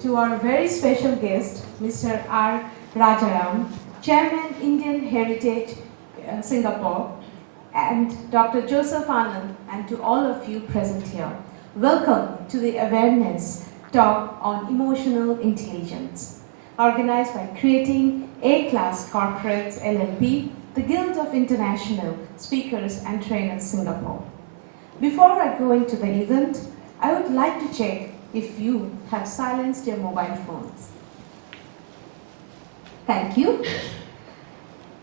to our very special guest, Mr. R. Rajaram, Chairman, Indian Heritage Singapore, and Dr. Joseph Anand, and to all of you present here. Welcome to the awareness talk on emotional intelligence, organized by Creating A-Class Corporates LLP, the Guild of International Speakers and Trainers Singapore. Before I go into the event, I would like to check if you have silenced your mobile phones. Thank you.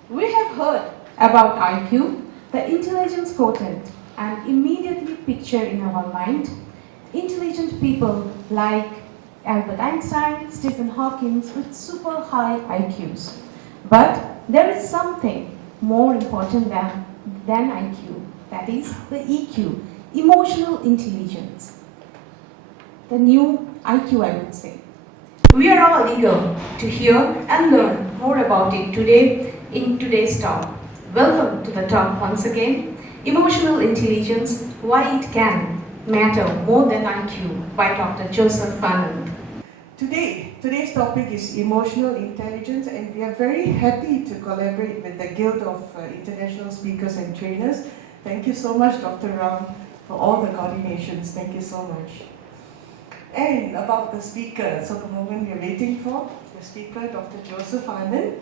We have heard about IQ, the intelligence quotient, and immediately picture in our mind intelligent people like Albert Einstein, Stephen Hawking with super high IQs. But there is something more important than IQ, that is the EQ, emotional intelligence. The new IQ, I would say. We are all eager to hear and learn more about it today in today's talk. Welcome to the talk once again, Emotional Intelligence, Why It Can Matter More Than IQ by Dr. Joseph Anand. Today's topic is emotional intelligence, and we are very happy to collaborate with the Guild of International Speakers and Trainers. Thank you so much, Dr. Ram, for all the coordinations. Thank you so much. And about the speaker, so the moment we're waiting for, the speaker, Dr. Joseph Anand.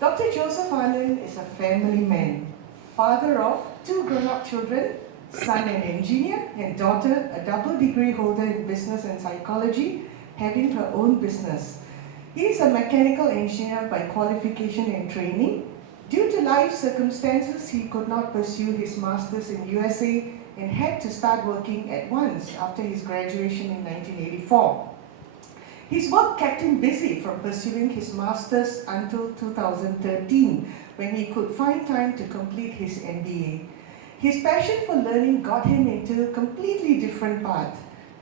Dr. Joseph Anand is a family man, father of 2 grown-up children, son an engineer, and daughter a double degree holder in business and psychology, having her own business. He is a mechanical engineer by qualification and training. Due to life circumstances, he could not pursue his master's in USA and had to start working at once after his graduation in 1984. His work kept him busy from pursuing his master's until 2013, when he could find time to complete his MBA. His passion for learning got him into a completely different path.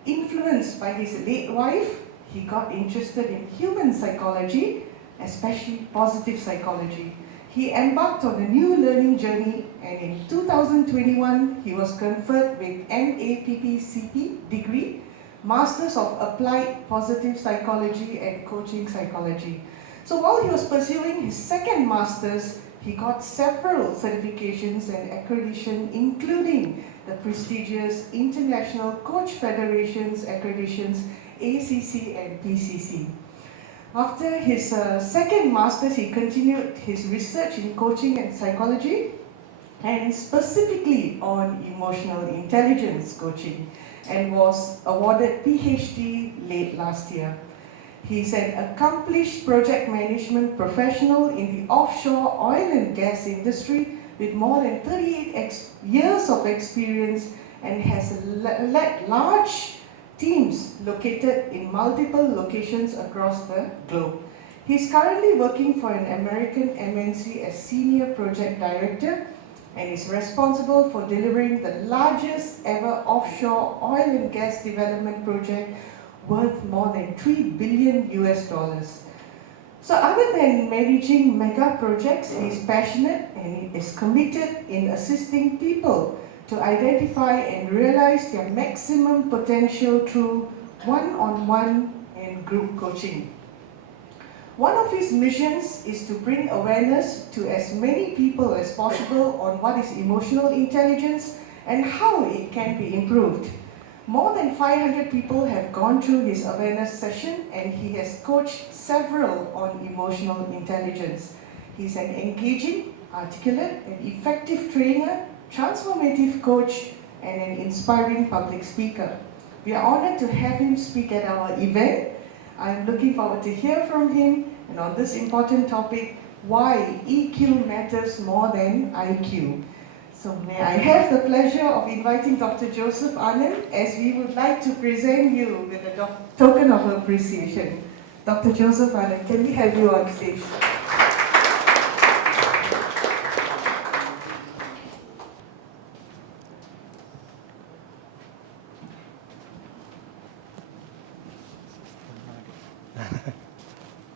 Influenced by his late wife, he got interested in human psychology, especially positive psychology. He embarked on a new learning journey, and in 2021, he was conferred with MAPPCP degree, Masters of Applied Positive Psychology and Coaching Psychology. So while he was pursuing his second Masters, he got several certifications and accreditation, including the prestigious International Coach Federation's accreditations, ACC and PCC. After his second master's, he continued his research in coaching and psychology, and specifically on emotional intelligence coaching, and was awarded PhD late last year. He's an accomplished project management professional in the offshore oil and gas industry with more than 38 years of experience, and has led large teams located in multiple locations across the globe. He's currently working for an American MNC as Senior Project Director, and is responsible for delivering the largest ever offshore oil and gas development project worth more than $3 billion US. So other than managing mega projects, he is passionate and he is committed in assisting people to identify and realize their maximum potential through one-on-one and group coaching. One of his missions is to bring awareness to as many people as possible on what is emotional intelligence and how it can be improved. More than 500 people have gone through his awareness session, and he has coached several on emotional intelligence. He's an engaging, articulate, and effective trainer, transformative coach, and an inspiring public speaker. We are honored to have him speak at our event. I'm looking forward to hear from him, and on this important topic, why EQ matters more than IQ. So may I have the pleasure of inviting Dr. Joseph Anand, as we would like to present you with a token of appreciation. Dr. Joseph Anand, can we have you on stage?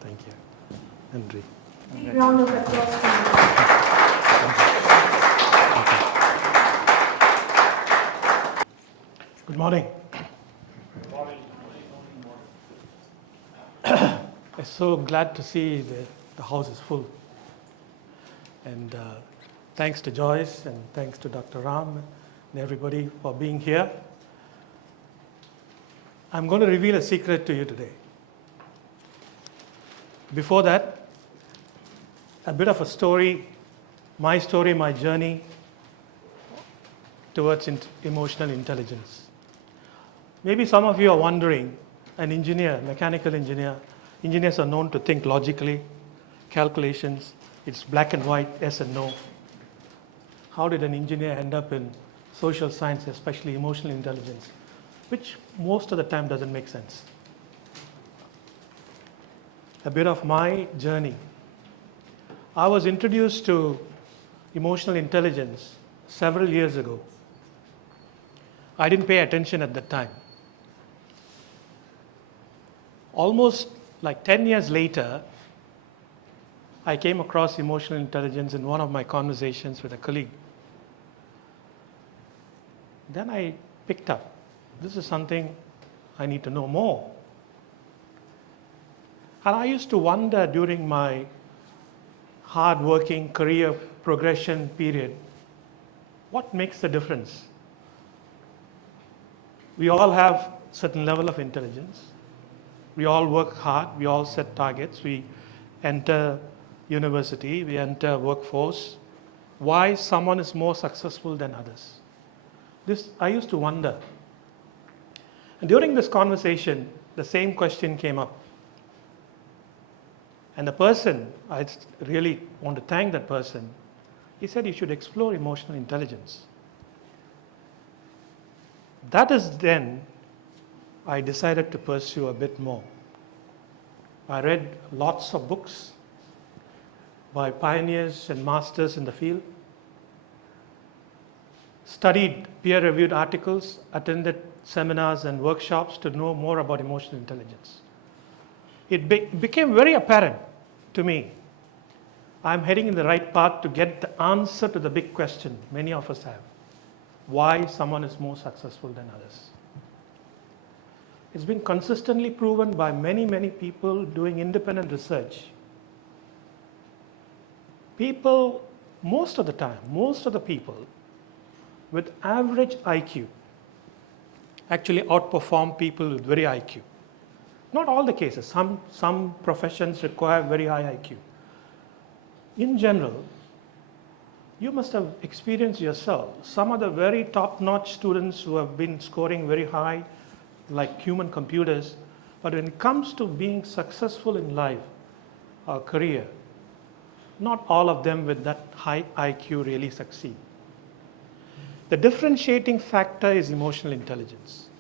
Thank you. Henry. Big round of applause for you. Good morning. I'm so glad to see the house is full. And thanks to Joyce and thanks to Dr. Ram and everybody for being here. I'm going to reveal a secret to you today. Before that, a bit of a story, my journey towards emotional intelligence. Maybe some of you are wondering, an engineer, mechanical engineer, engineers are known to think logically, calculations, it's black and white, yes and no. How did an engineer end up in social science, especially emotional intelligence, which most of the time doesn't make sense? A bit of my journey. I was introduced to emotional intelligence several years ago. I didn't pay attention at that time. Almost like 10 years later, I came across emotional intelligence in one of my conversations with a colleague. Then I picked up, this is something I need to know more. And I used to wonder during my hard-working career progression period, what makes the difference? We all have certain level of intelligence. We all work hard, we all set targets, we enter university, we enter workforce. Why someone is more successful than others? This I used to wonder. And during this conversation, the same question came up. And the person, I really want to thank that person, he said you should explore emotional intelligence. That is then I decided to pursue a bit more. I read lots of books by pioneers and masters in the field, studied peer-reviewed articles, attended seminars and workshops to know more about emotional intelligence. It became very apparent to me, I'm heading in the right path to get the answer to the big question many of us have. Why someone is more successful than others? It's been consistently proven by many, many people doing independent research. People, most of the people with average IQ actually outperform people with very IQ. Not all the cases. Some professions require very high IQ. In general, you must have experienced yourself some of the very top-notch students who have been scoring very high, like human computers, but when it comes to being successful in life or career, not all of them with that high IQ really succeed. The differentiating factor is emotional intelligence.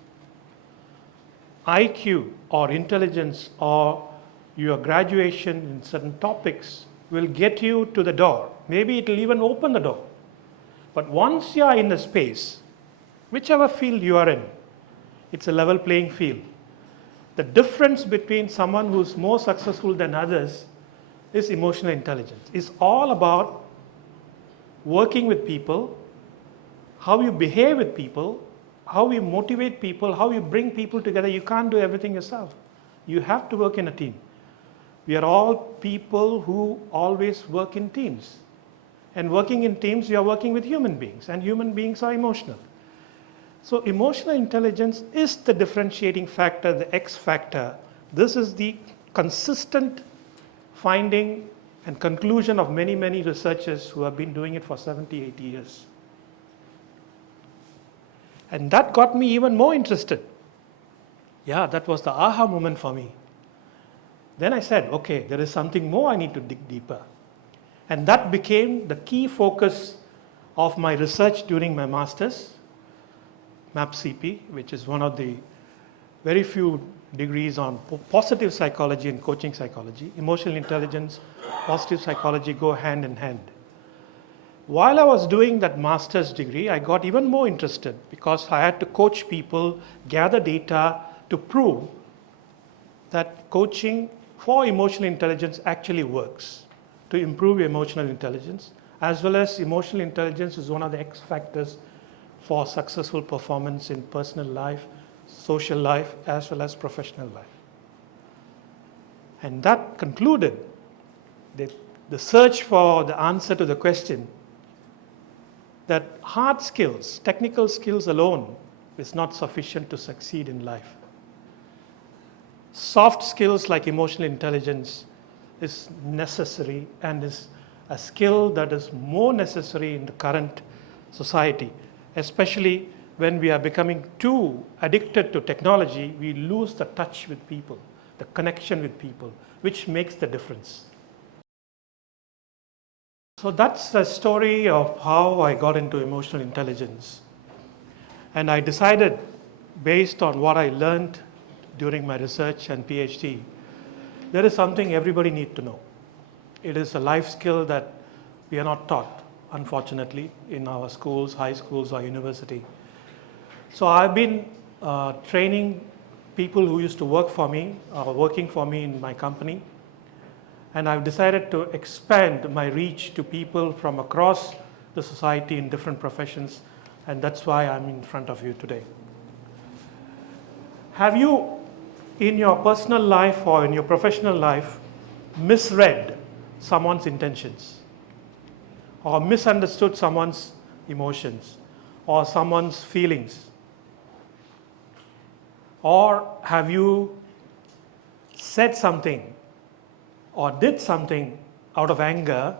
IQ or intelligence or your graduation in certain topics will get you to the door. Maybe it will even open the door. But once you are in the space, whichever field you are in, it's a level playing field. The difference between someone who's more successful than others is emotional intelligence. It's all about working with people, how you behave with people, how you motivate people, how you bring people together. You can't do everything yourself. You have to work in a team. We are all people who always work in teams. And working in teams, you are working with human beings, and human beings are emotional. So emotional intelligence is the differentiating factor, the X factor. This is the consistent finding and conclusion of many, many researchers who have been doing it for 70, 80 years. And that got me even more interested. Yeah, that was the aha moment for me. Then I said, okay, there is something more I need to dig deeper. And that became the key focus of my research during my master's, MAPCP, which is one of the very few degrees on positive psychology and coaching psychology. Emotional intelligence, positive psychology go hand in hand. While I was doing that master's degree, I got even more interested because I had to coach people, gather data to prove that coaching for emotional intelligence actually works to improve emotional intelligence, as well as emotional intelligence is one of the X factors for successful performance in personal life, social life, as well as professional life. And that concluded the search for the answer to the question that hard skills, technical skills alone is not sufficient to succeed in life. Soft skills like emotional intelligence is necessary and is a skill that is more necessary in the current society, especially when we are becoming too addicted to technology. We lose the touch with people, the connection with people, which makes the difference. So that's the story of how I got into emotional intelligence. And I decided, based on what I learned during my research and PhD, there is something everybody needs to know. It is a life skill that we are not taught, unfortunately, in our schools, high schools, or university. So I've been training people who used to work for me, working for me in my company. And I've decided to expand my reach to people from across the society in different professions. And that's why I'm in front of you today. Have you, in your personal life or in your professional life, misread someone's intentions? Or misunderstood someone's emotions? Or someone's feelings? Or have you said something or did something out of anger,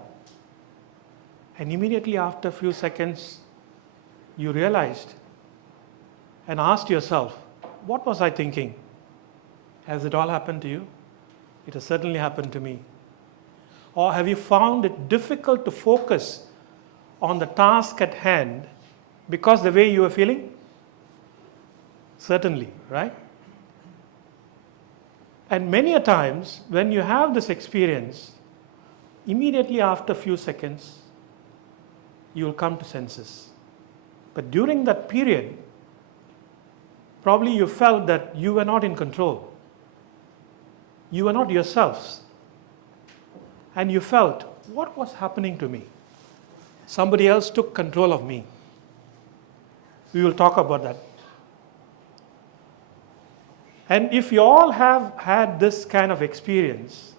and immediately after a few seconds you realized and asked yourself, what was I thinking? Has it all happened to you? It has certainly happened to me. Or have you found it difficult to focus on the task at hand because the way you were feeling? Certainly, right? And many a times when you have this experience, immediately after a few seconds, you will come to senses. But during that period, probably you felt that you were not in control. You were not yourselves. And you felt, what was happening to me? Somebody else took control of me. We will talk about that. And if you all have had this kind of experience,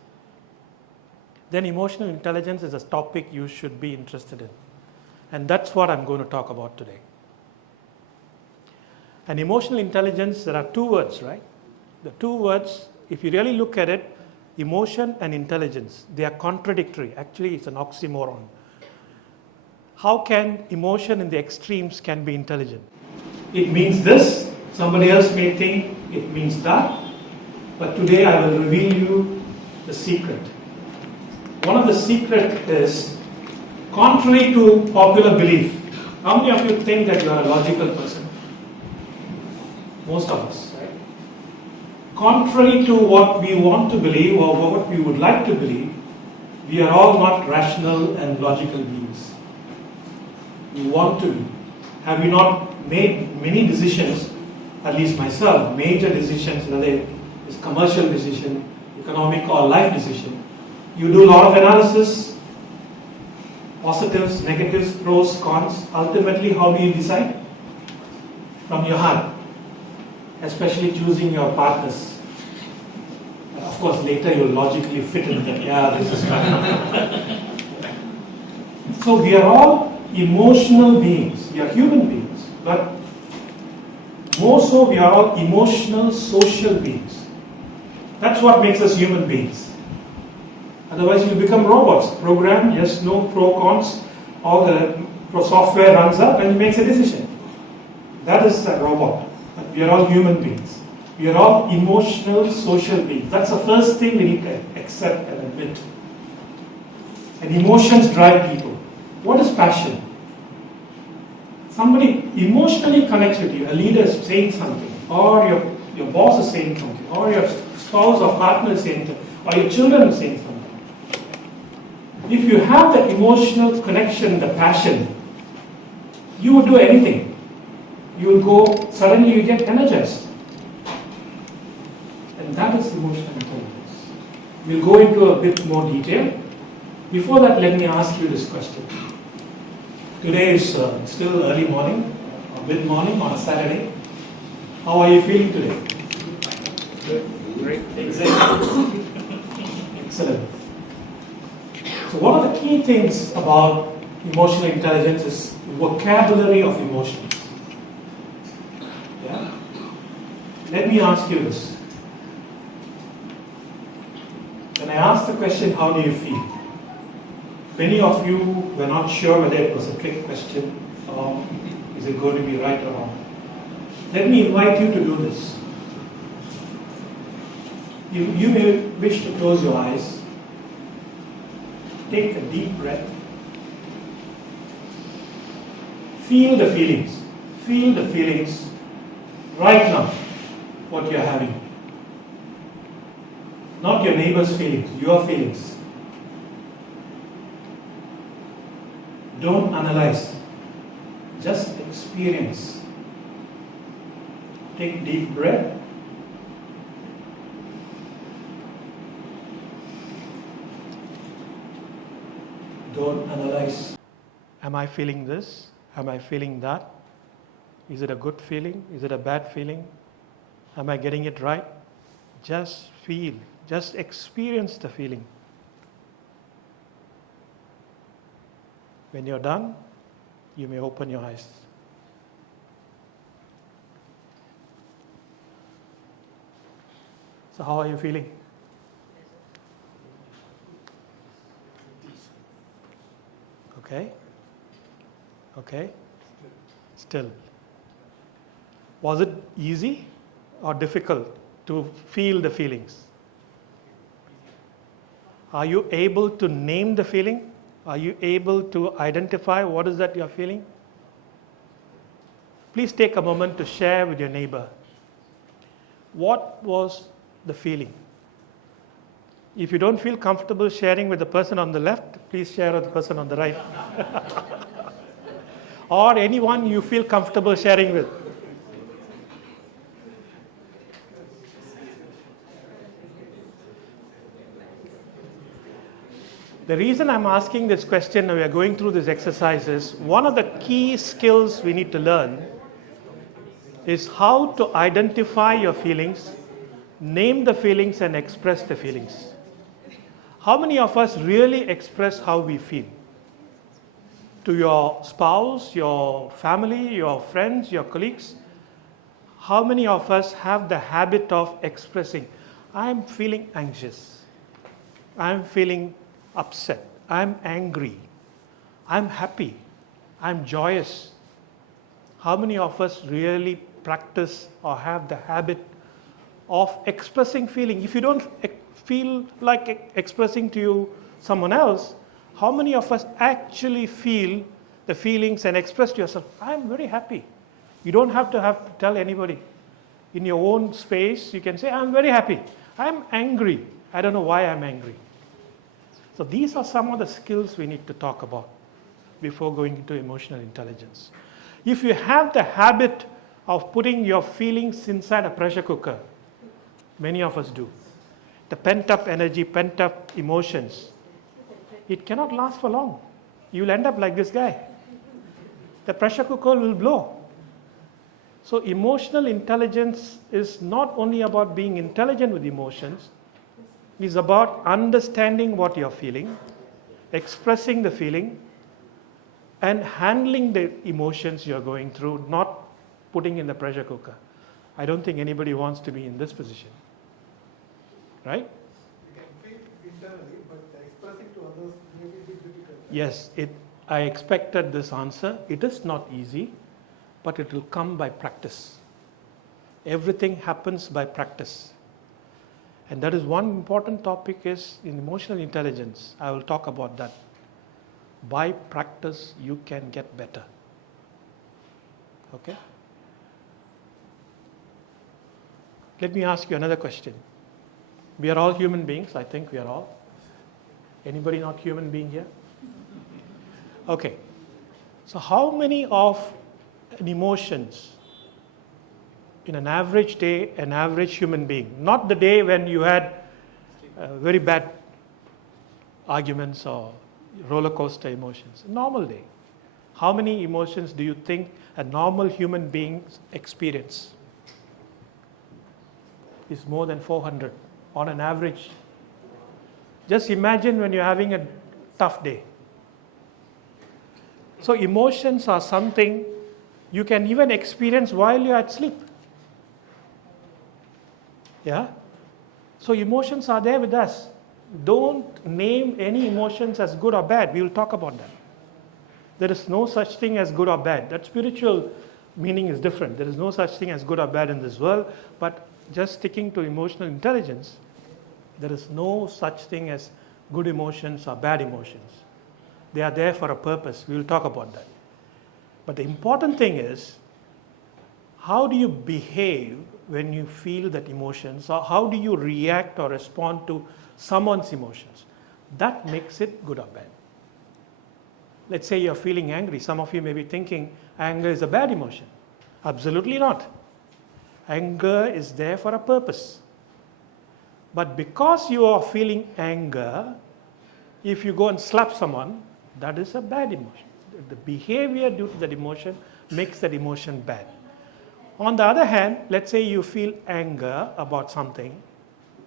then emotional intelligence is a topic you should be interested in. And that's what I'm going to talk about today. And emotional intelligence, there are two words, right? The two words, if you really look at it, emotion and intelligence, they are contradictory. Actually, it's an oxymoron. How can emotion in the extremes can be intelligent? It means this. Somebody else may think it means that. But today I will reveal you the secret. One of the secrets is, contrary to popular belief. How many of you think that you are a logical person? Most of us, right? Contrary to what we want to believe or what we would like to believe, we are all not rational and logical beings. We want to be. Have we not made many decisions, at least myself, major decisions, whether it's commercial decision, economic or life decision? You do a lot of analysis, positives, negatives, pros, cons. Ultimately, how do you decide? From your heart, especially choosing your partners. Of course, later you'll logically fit in that, yeah, this is right. So we are all emotional beings. We are human beings, but more so we are all emotional, social beings. That's what makes us human beings. Otherwise you become robots. Program, yes, no, pro, cons. All the software runs up and it makes a decision. That is a robot. But we are all human beings. We are all emotional, social beings. That's the first thing we need to accept and admit. And emotions drive people. What is passion? Somebody emotionally connects with you. A leader is saying something, or your boss is saying something, or your spouse or partner is saying something, or your children are saying something. If you have that emotional connection, the passion, you would do anything. You will go, suddenly you get energized. And that is emotional intelligence. We'll go into a bit more detail. Before that, let me ask you this question. Today is still early morning, or mid-morning on a Saturday. How are you feeling today? Good. Great. Exactly. Excellent. So one of the key things about emotional intelligence is vocabulary of emotions. Yeah? Let me ask you this. When I asked the question, how do you feel? Many of you were not sure whether it was a trick question or is it going to be right or wrong. Let me invite you to do this. You may wish to close your eyes. Take a deep breath. Feel the feelings. Feel the feelings right now, what you're having. Not your neighbor's feelings, your feelings. Don't analyze. Just experience. Take deep breath. Don't analyze. Am I feeling this? Am I feeling that? Is it a good feeling? Is it a bad feeling? Am I getting it right? Just feel. Just experience the feeling. When you're done, you may open your eyes. So how are you feeling? Okay? Okay? Still. Was it easy or difficult to feel the feelings? Are you able to name the feeling? Are you able to identify what is that you're feeling? Please take a moment to share with your neighbor. What was the feeling? If you don't feel comfortable sharing with the person on the left, please share with the person on the right. Or anyone you feel comfortable sharing with. The reason I'm asking this question and we are going through this exercise is one of the key skills we need to learn is how to identify your feelings, name the feelings and express the feelings. How many of us really express how we feel? To your spouse, your family, your friends, your colleagues? How many of us have the habit of expressing, I'm feeling anxious, I'm feeling upset, I'm angry, I'm happy, I'm joyous? How many of us really practice or have the habit of expressing feeling? If you don't feel like expressing to someone else, how many of us actually feel the feelings and express to yourself, I'm very happy? You don't have to tell anybody. In your own space, you can say, I'm very happy. I'm angry. I don't know why I'm angry. So these are some of the skills we need to talk about before going into emotional intelligence. If you have the habit of putting your feelings inside a pressure cooker, many of us do, the pent-up energy, pent-up emotions, it cannot last for long. You'll end up like this guy. The pressure cooker will blow. So emotional intelligence is not only about being intelligent with emotions, it's about understanding what you're feeling, expressing the feeling, and handling the emotions you're going through, not putting in the pressure cooker. I don't think anybody wants to be in this position. Right? You can feel internally, but expressing to others may be a bit difficult. Yes, I expected this answer. It is not easy, but it will come by practice. Everything happens by practice. And that is one important topic is in emotional intelligence. I will talk about that. By practice, you can get better. Okay? Let me ask you another question. We are all human beings. I think we are all. Anybody not human being here? Okay. So how many of emotions in an average day, an average human being, not the day when you had very bad arguments or roller coaster emotions, a normal day, how many emotions do you think a normal human being experience? Is more than 400 on an average. Just imagine when you're having a tough day. So emotions are something you can even experience while you're at sleep. Yeah? So emotions are there with us. Don't name any emotions as good or bad. We will talk about that. There is no such thing as good or bad. That spiritual meaning is different. There is no such thing as good or bad in this world. But just sticking to emotional intelligence, there is no such thing as good emotions or bad emotions. They are there for a purpose. We will talk about that. But the important thing is, how do you behave when you feel that emotions, or how do you react or respond to someone's emotions? That makes it good or bad. Let's say you're feeling angry. Some of you may be thinking anger is a bad emotion. Absolutely not. Anger is there for a purpose. But because you are feeling anger, if you go and slap someone, that is a bad emotion. The behavior due to that emotion makes that emotion bad. On the other hand, let's say you feel anger about something,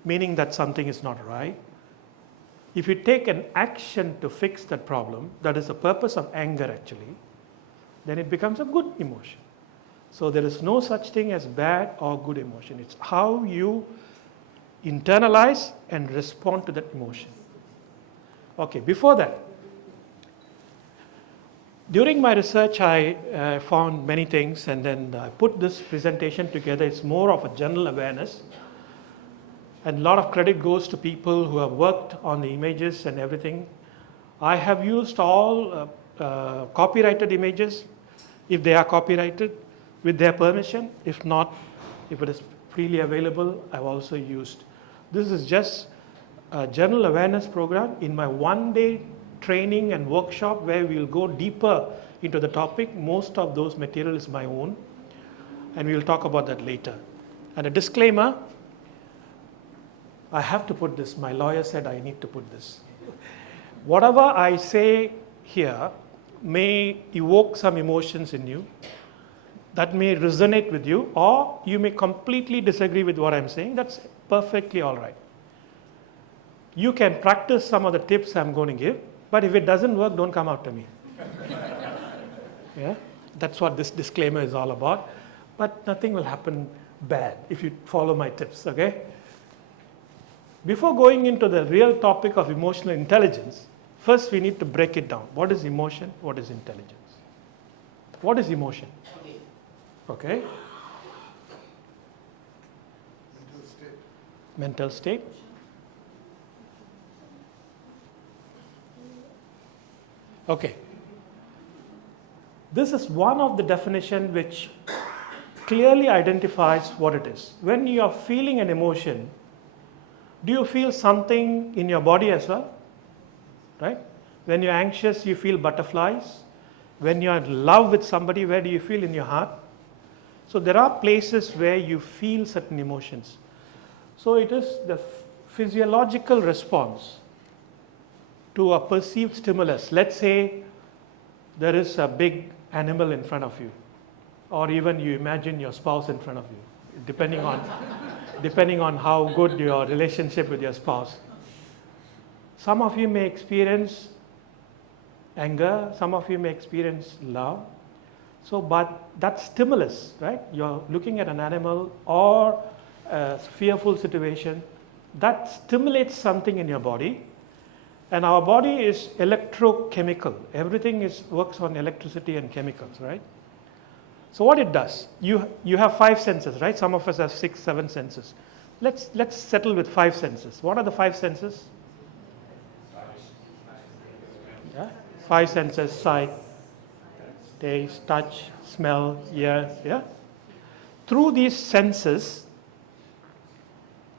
meaning that something is not right. If you take an action to fix that problem, that is the purpose of anger actually, then it becomes a good emotion. So there is no such thing as bad or good emotion. It's how you internalize and respond to that emotion. Okay, before that, during my research, I found many things, and then I put this presentation together. It's more of a general awareness. And a lot of credit goes to people who have worked on the images and everything. I have used all copyrighted images, if they are copyrighted, with their permission. If not, if it is freely available, I've also used. This is just a general awareness program in my one-day training and workshop where we will go deeper into the topic. Most of those material is my own, and we will talk about that later. And a disclaimer, I have to put this. My lawyer said I need to put this. Whatever I say here may evoke some emotions in you. That may resonate with you, or you may completely disagree with what I'm saying. That's perfectly all right. You can practice some of the tips I'm going to give, but if it doesn't work, don't come out to me. Yeah? That's what this disclaimer is all about. But nothing will happen bad if you follow my tips, okay? Before going into the real topic of emotional intelligence, first we need to break it down. What is emotion? What is intelligence? What is emotion? Okay? Mental state. Okay. This is one of the definition which clearly identifies what it is. When you are feeling an emotion, do you feel something in your body as well? Right? When you're anxious, you feel butterflies. When you're in love with somebody, where do you feel in your heart? So there are places where you feel certain emotions. So it is the physiological response to a perceived stimulus. Let's say there is a big animal in front of you, or even you imagine your spouse in front of you, depending on how good your relationship with your spouse. Some of you may experience anger, some of you may experience love. So, but that stimulus, right? You're looking at an animal or a fearful situation, that stimulates something in your body. And our body is electrochemical. Everything works on electricity and chemicals, right? So what it does, you have 5 senses, right? Some of us have 6, 7 senses. Let's settle with 5 senses. What are the 5 senses? Yeah? 5 senses: sight, taste, touch, smell, ear. Yeah? Through these senses,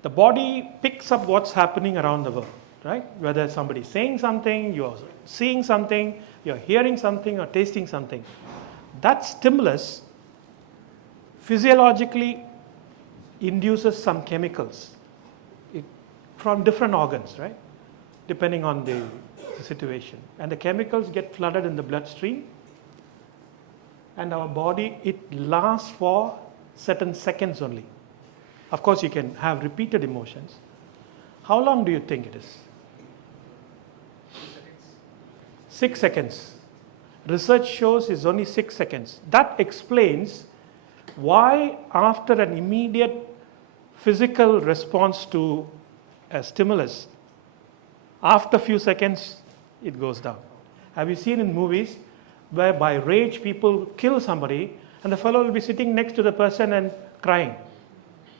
the body picks up what's happening around the world, right? Whether somebody's saying something, you're seeing something, you're hearing something, or tasting something. That stimulus physiologically induces some chemicals from different organs, right? Depending on the situation. And the chemicals get flooded in the bloodstream, and our body, it lasts for certain seconds only. Of course, you can have repeated emotions. How long do you think it is? 6 seconds. Research shows it's only 6 seconds. That explains why after an immediate physical response to a stimulus, after a few seconds, it goes down. Have you seen in movies where by rage people kill somebody and the fellow will be sitting next to the person and crying,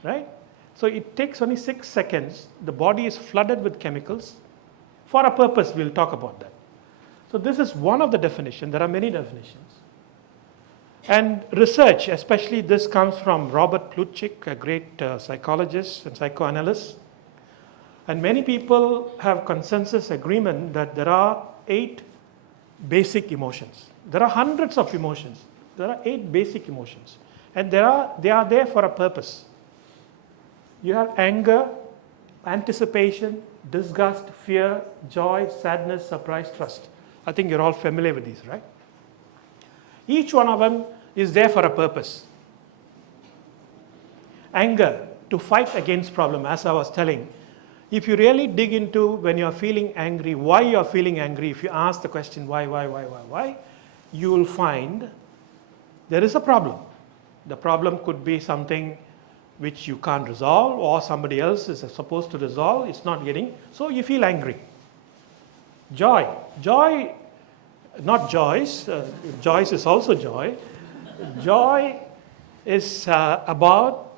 right? So it takes only 6 seconds. The body is flooded with chemicals for a purpose. We'll talk about that. So this is one of the definitions. There are many definitions. And research, especially this comes from Robert Plutchik, a great psychologist and psychoanalyst. And many people have consensus agreement that there are 8 basic emotions. There are hundreds of emotions. There are 8 basic emotions. And they are there for a purpose. You have anger, anticipation, disgust, fear, joy, sadness, surprise, trust. I think you're all familiar with these, right? Each one of them is there for a purpose. Anger, to fight against problem, as I was telling. If you really dig into when you're feeling angry, why you're feeling angry, if you ask the question why, you will find there is a problem. The problem could be something which you can't resolve or somebody else is supposed to resolve, it's not getting, so you feel angry. Joy, not Joyce, Joyce is also joy. Joy is about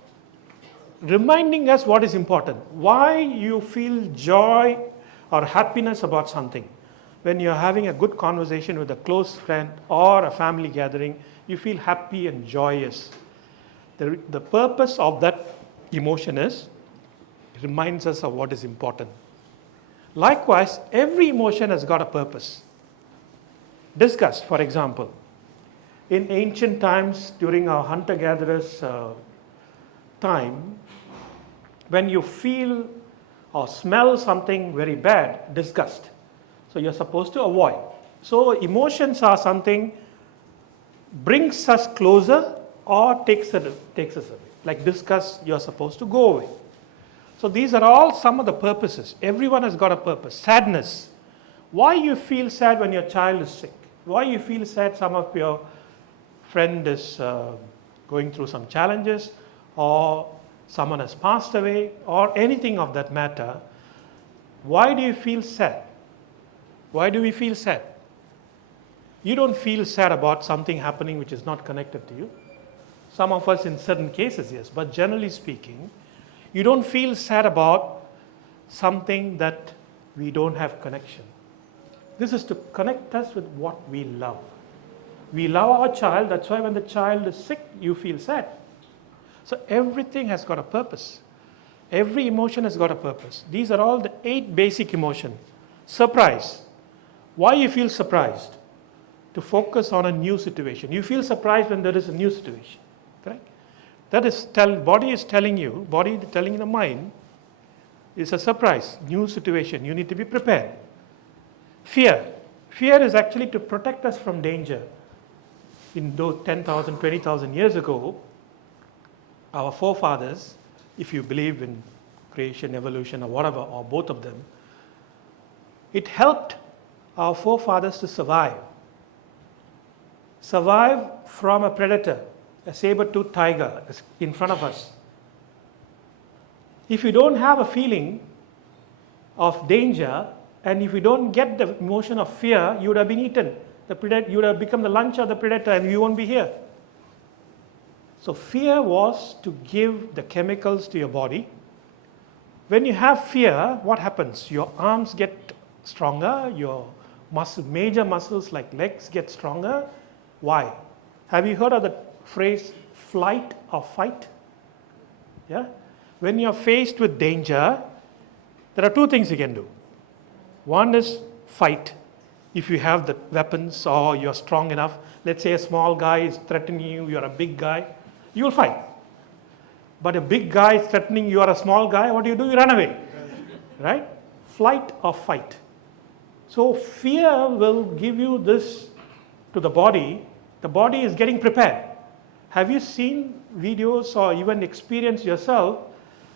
reminding us what is important. Why you feel joy or happiness about something. When you're having a good conversation with a close friend or a family gathering, you feel happy and joyous. The purpose of that emotion is, it reminds us of what is important. Likewise, every emotion has got a purpose. Disgust, for example. In ancient times, during our hunter-gatherers' time, when you feel or smell something very bad, disgust. So you're supposed to avoid. So emotions are something brings us closer or takes us away. Like disgust, you're supposed to go away. So these are all some of the purposes. Everyone has got a purpose. Sadness. Why you feel sad when your child is sick? Why you feel sad some of your friend is going through some challenges, or someone has passed away, or anything of that matter. Why do you feel sad? Why do we feel sad? You don't feel sad about something happening which is not connected to you. Some of us in certain cases, yes, but generally speaking, you don't feel sad about something that we don't have connection. This is to connect us with what we love. We love our child, that's why when the child is sick, you feel sad. So everything has got a purpose. Every emotion has got a purpose. These are all the 8 basic emotions. Surprise. Why you feel surprised? To focus on a new situation. You feel surprised when there is a new situation. Correct? That is, body is telling the mind, it's a surprise, new situation. You need to be prepared. Fear. Fear is actually to protect us from danger. In those 10,000, 20,000 years ago, our forefathers, if you believe in creation, evolution, or whatever, or both of them, it helped our forefathers to survive. Survive from a predator, a saber-toothed tiger is in front of us. If you don't have a feeling of danger, and if you don't get the emotion of fear, you would have been eaten. You would have become the lunch of the predator and you won't be here. So fear was to give the chemicals to your body. When you have fear, what happens? Your arms get stronger, your major muscles like legs get stronger. Why? Have you heard of the phrase flight or fight? Yeah? When you're faced with danger, there are 2 things you can do. One is fight. If you have the weapons or you're strong enough, let's say a small guy is threatening you, you're a big guy, you will fight. But a big guy is threatening you, are a small guy, what do? You run away. Right? Flight or fight. So fear will give you this to the body. The body is getting prepared. Have you seen videos or even experienced yourself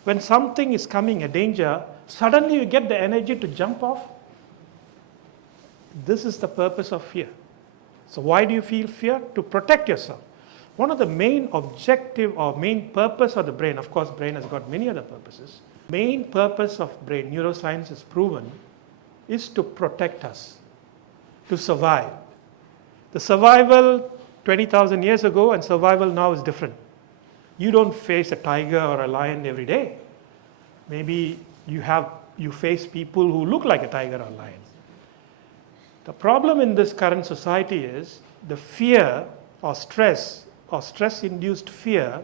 when something is coming, a danger, suddenly you get the energy to jump off? This is the purpose of fear. So why do you feel fear? To protect yourself. One of the main objective or main purpose of the brain, of course brain has got many other purposes. Main purpose of brain, neuroscience is proven, is to protect us, to survive. The survival 20,000 years ago and survival now is different. You don't face a tiger or a lion every day. Maybe you face people who look like a tiger or lion. The problem in this current society is the fear or stress-induced fear,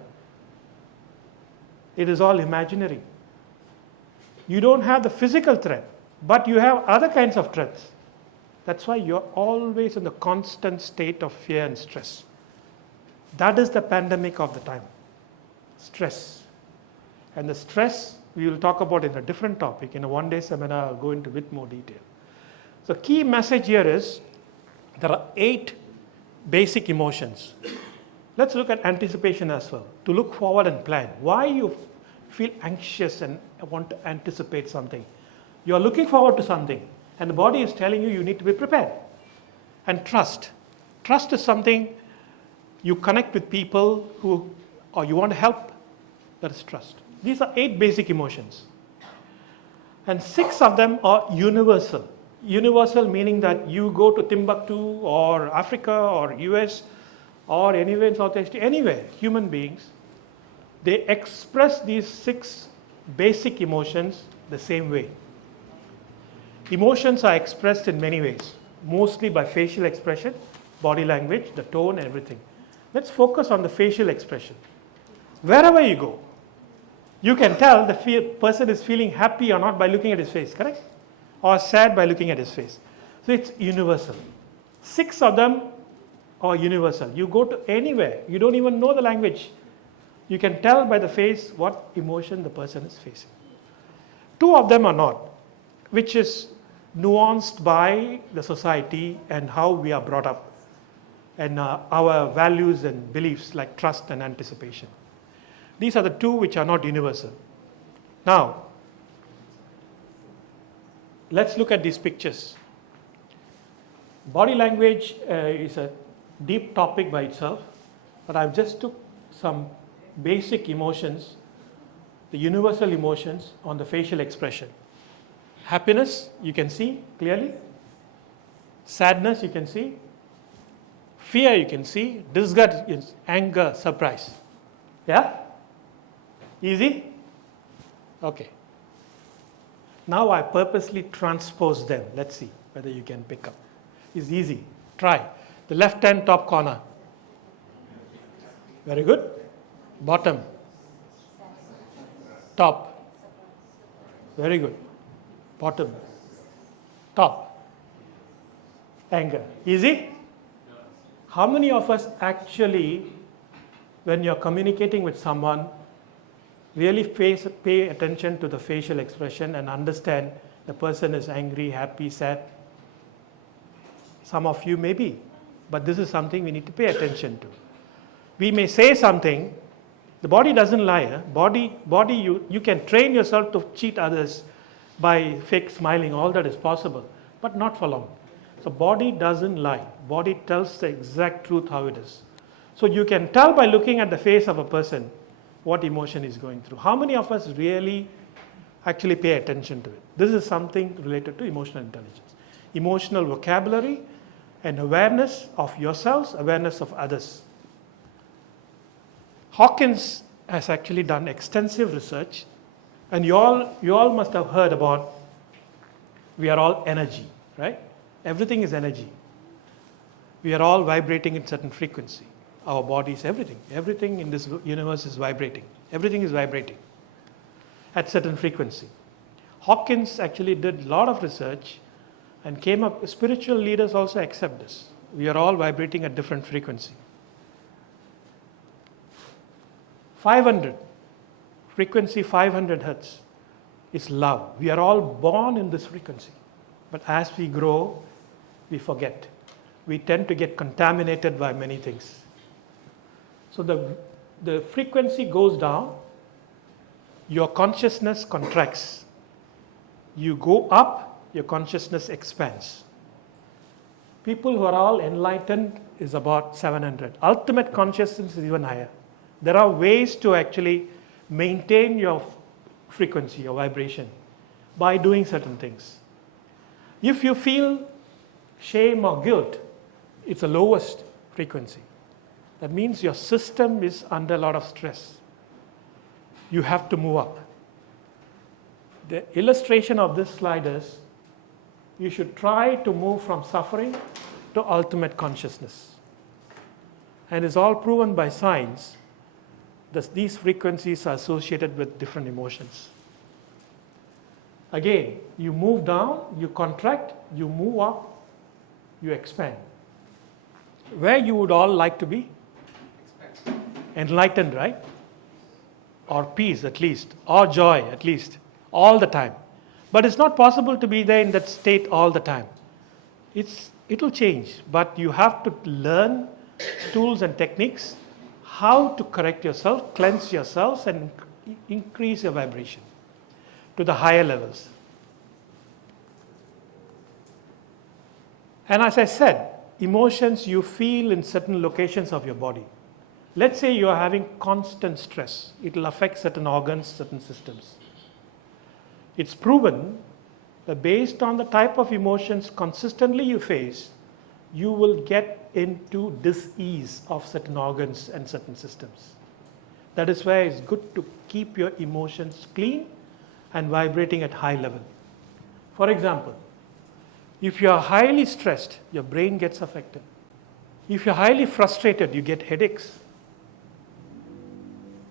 it is all imaginary. You don't have the physical threat, but you have other kinds of threats. That's why you're always in the constant state of fear and stress. That is the pandemic of the time. Stress. And the stress we will talk about in a different topic. In a one-day seminar, I'll go into a bit more detail. So key message here is there are 8 basic emotions. Let's look at anticipation as well, to look forward and plan. Why you feel anxious and want to anticipate something? You are looking forward to something, and the body is telling you you need to be prepared. And trust. Trust is something you connect with people or you want to help. That is trust. These are 8 basic emotions. And 6 of them are universal. Universal meaning that you go to Timbuktu or Africa or US or anywhere in South Asia, anywhere, human beings, they express these 6 basic emotions the same way. Emotions are expressed in many ways, mostly by facial expression, body language, the tone, everything. Let's focus on the facial expression. Wherever you go, you can tell the person is feeling happy or not by looking at his face, correct? Or sad by looking at his face. So it's universal. 6 of them are universal. You go to anywhere, you don't even know the language. You can tell by the face what emotion the person is facing. 2 of them are not, which is nuanced by the society and how we are brought up and our values and beliefs like trust and anticipation. These are the 2 which are not universal. Now, let's look at these pictures. Body language is a deep topic by itself, but I've just took some basic emotions, the universal emotions on the facial expression. Happiness, you can see clearly. Sadness, you can see. Fear, you can see. Disgust, anger, surprise. Yeah? Easy? Okay. Now I purposely transpose them. Let's see whether you can pick up. It's easy. Try. The left hand top corner. Very good. Bottom. Top. Very good. Bottom. Top. Anger. Easy? How many of us actually, when you're communicating with someone, really pay attention to the facial expression and understand the person is angry, happy, sad? Some of you may be, but this is something we need to pay attention to. We may say something, the body doesn't lie. You can train yourself to cheat others by fake smiling, all that is possible, but not for long. So body doesn't lie. Body tells the exact truth how it is. So you can tell by looking at the face of a person what emotion is going through. How many of us really actually pay attention to it? This is something related to emotional intelligence. Emotional vocabulary and awareness of yourselves, awareness of others. Hawkins has actually done extensive research, and you all must have heard about we are all energy, right? Everything is energy. We are all vibrating in certain frequency. Our bodies, everything in this universe is vibrating. Everything is vibrating at certain frequency. Hawkins actually did a lot of research and came up, spiritual leaders also accept this. We are all vibrating at different frequency. 500, frequency 500 hertz is love. We are all born in this frequency. But as we grow, we forget. We tend to get contaminated by many things. So the frequency goes down, your consciousness contracts. You go up, your consciousness expands. People who are all enlightened is about 700. Ultimate consciousness is even higher. There are ways to actually maintain your frequency, your vibration, by doing certain things. If you feel shame or guilt, it's the lowest frequency. That means your system is under a lot of stress. You have to move up. The illustration of this slide is you should try to move from suffering to ultimate consciousness. And it's all proven by science that these frequencies are associated with different emotions. Again, you move down, you contract, you move up, you expand. Where you would all like to be? Enlightened, right? Or peace at least, or joy at least, all the time. But it's not possible to be there in that state all the time. It'll change, but you have to learn tools and techniques how to correct yourself, cleanse yourselves, and increase your vibration to the higher levels. And as I said, emotions you feel in certain locations of your body. Let's say you are having constant stress. It will affect certain organs, certain systems. It's proven that based on the type of emotions consistently you face, you will get into dis-ease of certain organs and certain systems. That is why it's good to keep your emotions clean and vibrating at high level. For example, if you are highly stressed, your brain gets affected. If you're highly frustrated, you get headaches.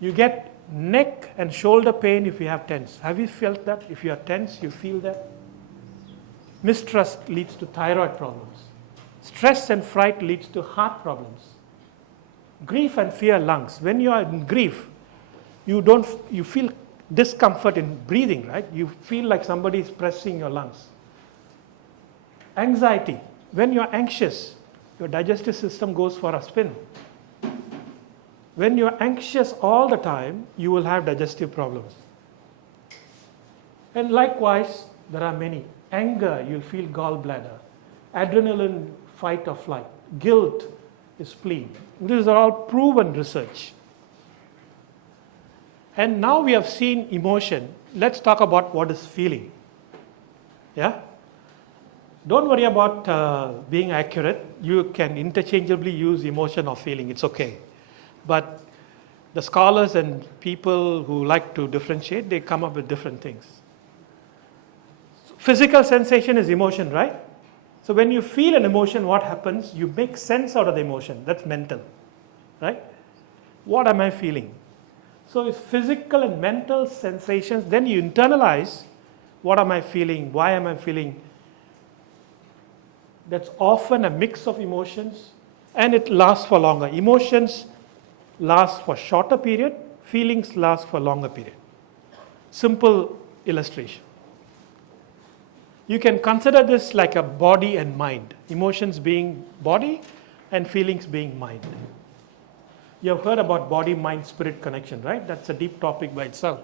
You get neck and shoulder pain if you have tense. Have you felt that? If you are tense, you feel that? Mistrust leads to thyroid problems. Stress and fright leads to heart problems. Grief and fear, lungs. When you are in grief, you feel discomfort in breathing, right? You feel like somebody is pressing your lungs. Anxiety. When you are anxious, your digestive system goes for a spin. When you are anxious all the time, you will have digestive problems. And likewise, there are many. Anger, you'll feel gallbladder. Adrenaline, fight or flight. Guilt is spleen. These are all proven research. And now we have seen emotion. Let's talk about what is feeling. Yeah? Don't worry about being accurate. You can interchangeably use emotion or feeling. It's okay. But the scholars and people who like to differentiate, they come up with different things. Physical sensation is emotion, right? So when you feel an emotion, what happens? You make sense out of the emotion. That's mental, right? What am I feeling? So it's physical and mental sensations. Then you internalize, what am I feeling? Why am I feeling? That's often a mix of emotions, and it lasts for longer. Emotions last for shorter period, feelings last for longer period. Simple illustration. You can consider this like a body and mind. Emotions being body and feelings being mind. You have heard about body, mind, spirit connection, right? That's a deep topic by itself.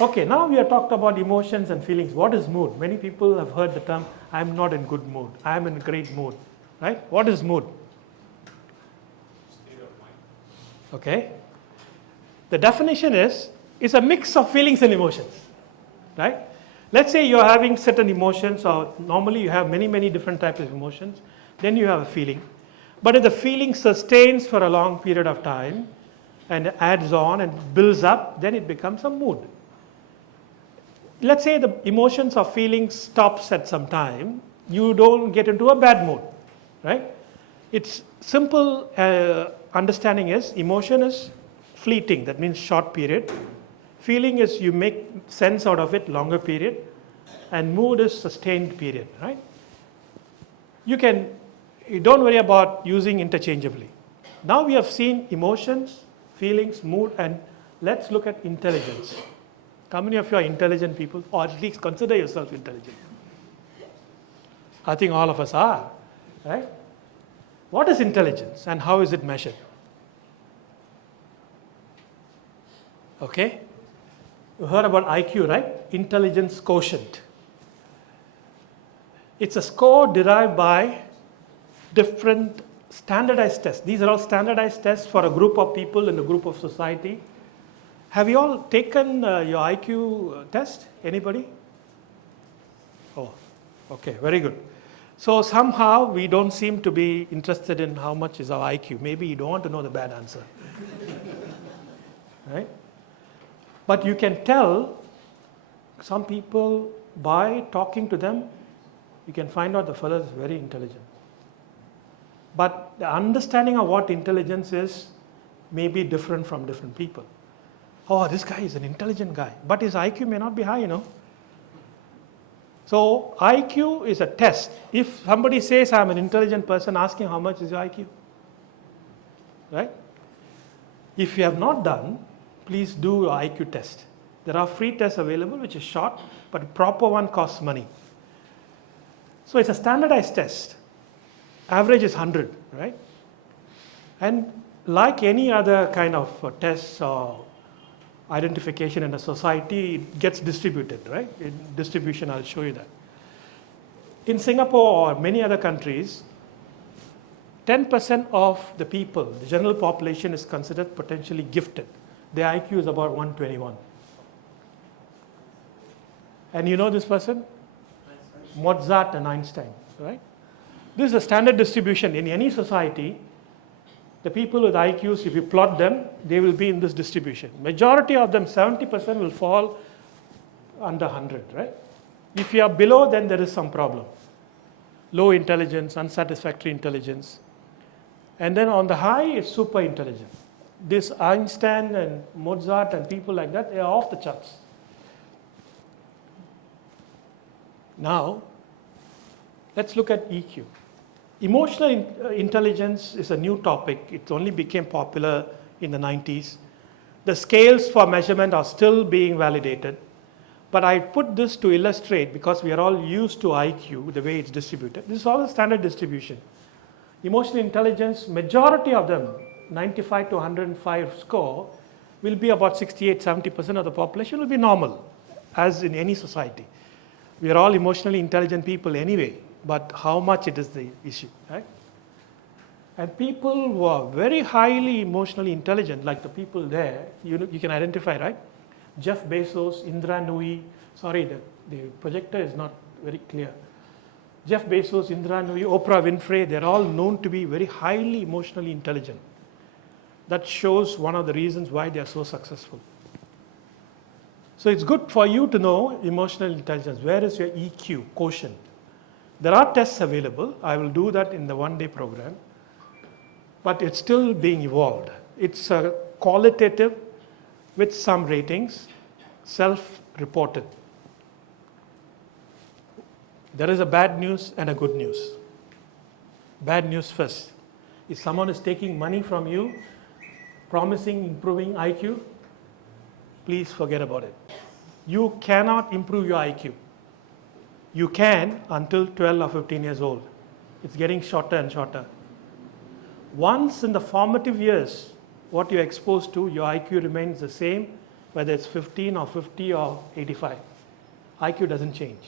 Okay, now we have talked about emotions and feelings. What is mood? Many people have heard the term, I'm not in good mood. I'm in great mood, right? What is mood? Okay. The definition is, it's a mix of feelings and emotions, right? Let's say you're having certain emotions, or normally you have many, many different types of emotions. Then you have a feeling. But if the feeling sustains for a long period of time and adds on and builds up, then it becomes a mood. Let's say the emotions or feelings stops at some time, you don't get into a bad mood, right? It's simple understanding is emotion is fleeting, that means short period. Feeling is you make sense out of it, longer period. And mood is sustained period, right? You don't worry about using interchangeably. Now we have seen emotions, feelings, mood, and let's look at intelligence. How many of you are intelligent people, or at least consider yourself intelligent? I think all of us are, right? What is intelligence and how is it measured? Okay? You heard about IQ, right? Intelligence quotient. It's a score derived by different standardized tests. These are all standardized tests for a group of people in a group of society. Have you all taken your IQ test? Anybody? Oh, okay, very good. So somehow we don't seem to be interested in how much is our IQ. Maybe you don't want to know the bad answer. Right? But you can tell some people by talking to them, you can find out the fellow is very intelligent. But the understanding of what intelligence is may be different from different people. Oh, this guy is an intelligent guy, but his IQ may not be high, So IQ is a test. If somebody says I'm an intelligent person, ask him how much is your IQ. Right? If you have not done, please do your IQ test. There are free tests available which is short, but a proper one costs money. So it's a standardized test. Average is 100, right? And like any other kind of tests or identification in a society, it gets distributed, right? In distribution, I'll show you that. In Singapore or many other countries, 10% of the people, the general population, is considered potentially gifted. Their IQ is about 121. And you know this person? Mozart and Einstein, right? This is a standard distribution in any society. The people with IQs, if you plot them, they will be in this distribution. Majority of them, 70% will fall under 100, right? If you are below, then there is some problem. Low intelligence, unsatisfactory intelligence. And then on the high is super intelligent. This Einstein and Mozart and people like that, they are off the charts. Now, let's look at EQ. Emotional intelligence is a new topic. It only became popular in the 90s. The scales for measurement are still being validated. But I put this to illustrate, because we are all used to IQ, the way it's distributed. This is all a standard distribution. Emotional intelligence, majority of them, 95 to 105 score, will be about 68-70% of the population will be normal, as in any society. We are all emotionally intelligent people anyway, but how much it is the issue, right? And people who are very highly emotionally intelligent, like the people there, you can identify, right? Jeff Bezos, Indra Nooyi, sorry, the projector is not very clear. Jeff Bezos, Indra Nooyi, Oprah Winfrey, they're all known to be very highly emotionally intelligent. That shows one of the reasons why they are so successful. So it's good for you to know emotional intelligence. Where is your EQ quotient? There are tests available. I will do that in the one-day program. But it's still being evolved. It's a qualitative with some ratings, self-reported. There is a bad news and a good news. Bad news first. If someone is taking money from you, promising improving IQ, please forget about it. You cannot improve your IQ. You can until 12 or 15 years old. It's getting shorter and shorter. Once in the formative years, what you're exposed to, your IQ remains the same, whether it's 15 or 50 or 85. IQ doesn't change.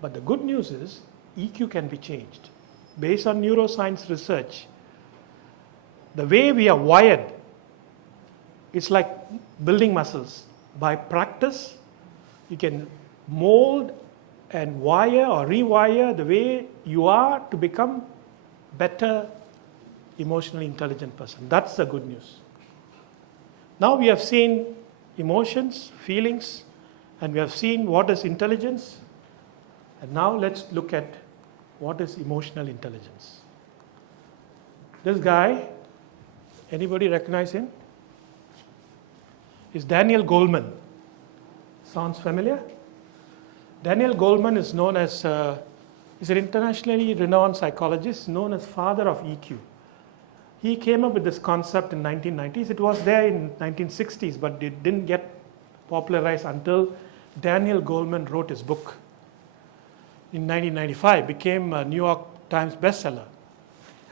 But the good news is, EQ can be changed. Based on neuroscience research, the way we are wired, it's like building muscles. By practice, you can mold and wire or rewire the way you are to become better emotionally intelligent person. That's the good news. Now we have seen emotions, feelings, and we have seen what is intelligence. And now let's look at what is emotional intelligence. This guy, anybody recognize him? Is Daniel Goleman. Sounds familiar? Daniel Goleman is known as, is an internationally renowned psychologist, known as father of EQ. He came up with this concept in 1990s. It was there in 1960s, but it didn't get popularized until Daniel Goleman wrote his book. In 1995, became a New York Times bestseller.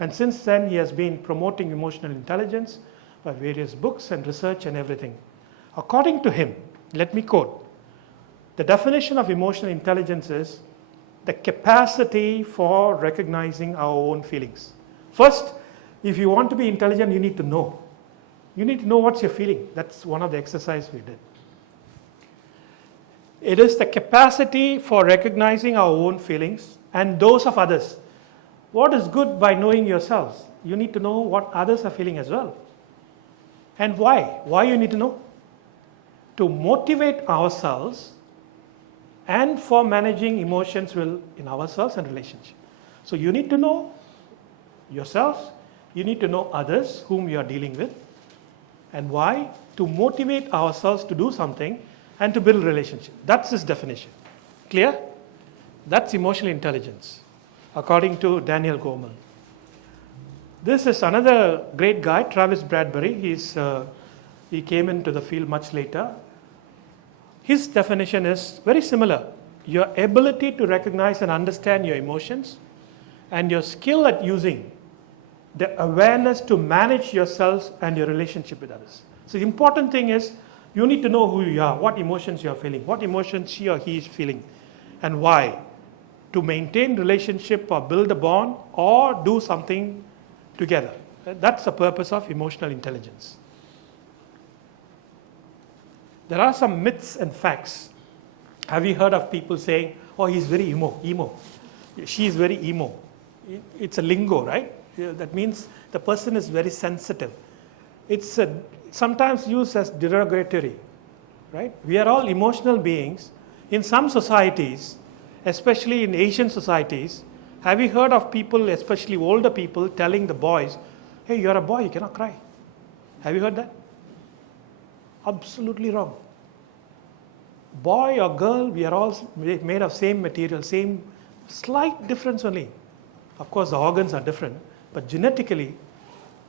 And since then, he has been promoting emotional intelligence by various books and research and everything. According to him, let me quote, the definition of emotional intelligence is the capacity for recognizing our own feelings. First, if you want to be intelligent, you need to know. You need to know what's you're feeling. That's one of the exercises we did. It is the capacity for recognizing our own feelings and those of others. What is good by knowing yourselves? You need to know what others are feeling as well. And why? Why you need to know? To motivate ourselves and for managing emotions in ourselves and relationship. So you need to know yourselves, you need to know others whom you are dealing with. And why? To motivate ourselves to do something and to build relationship. That's his definition. Clear? That's emotional intelligence, according to Daniel Goleman. This is another great guy, Travis Bradbury. He came into the field much later. His definition is very similar. Your ability to recognize and understand your emotions and your skill at using the awareness to manage yourselves and your relationship with others. So the important thing is you need to know who you are, what emotions you are feeling, what emotions she or he is feeling, and why. To maintain relationship or build a bond or do something together. That's the purpose of emotional intelligence. There are some myths and facts. Have you heard of people saying, oh, he's very emo. She is very emo. It's a lingo, right? That means the person is very sensitive. It's sometimes used as derogatory, right? We are all emotional beings. In some societies, especially in Asian societies, have you heard of people, especially older people, telling the boys, hey, you're a boy, you cannot cry. Have you heard that? Absolutely wrong. Boy or girl, we are all made of same material, same slight difference only. Of course, the organs are different, but genetically,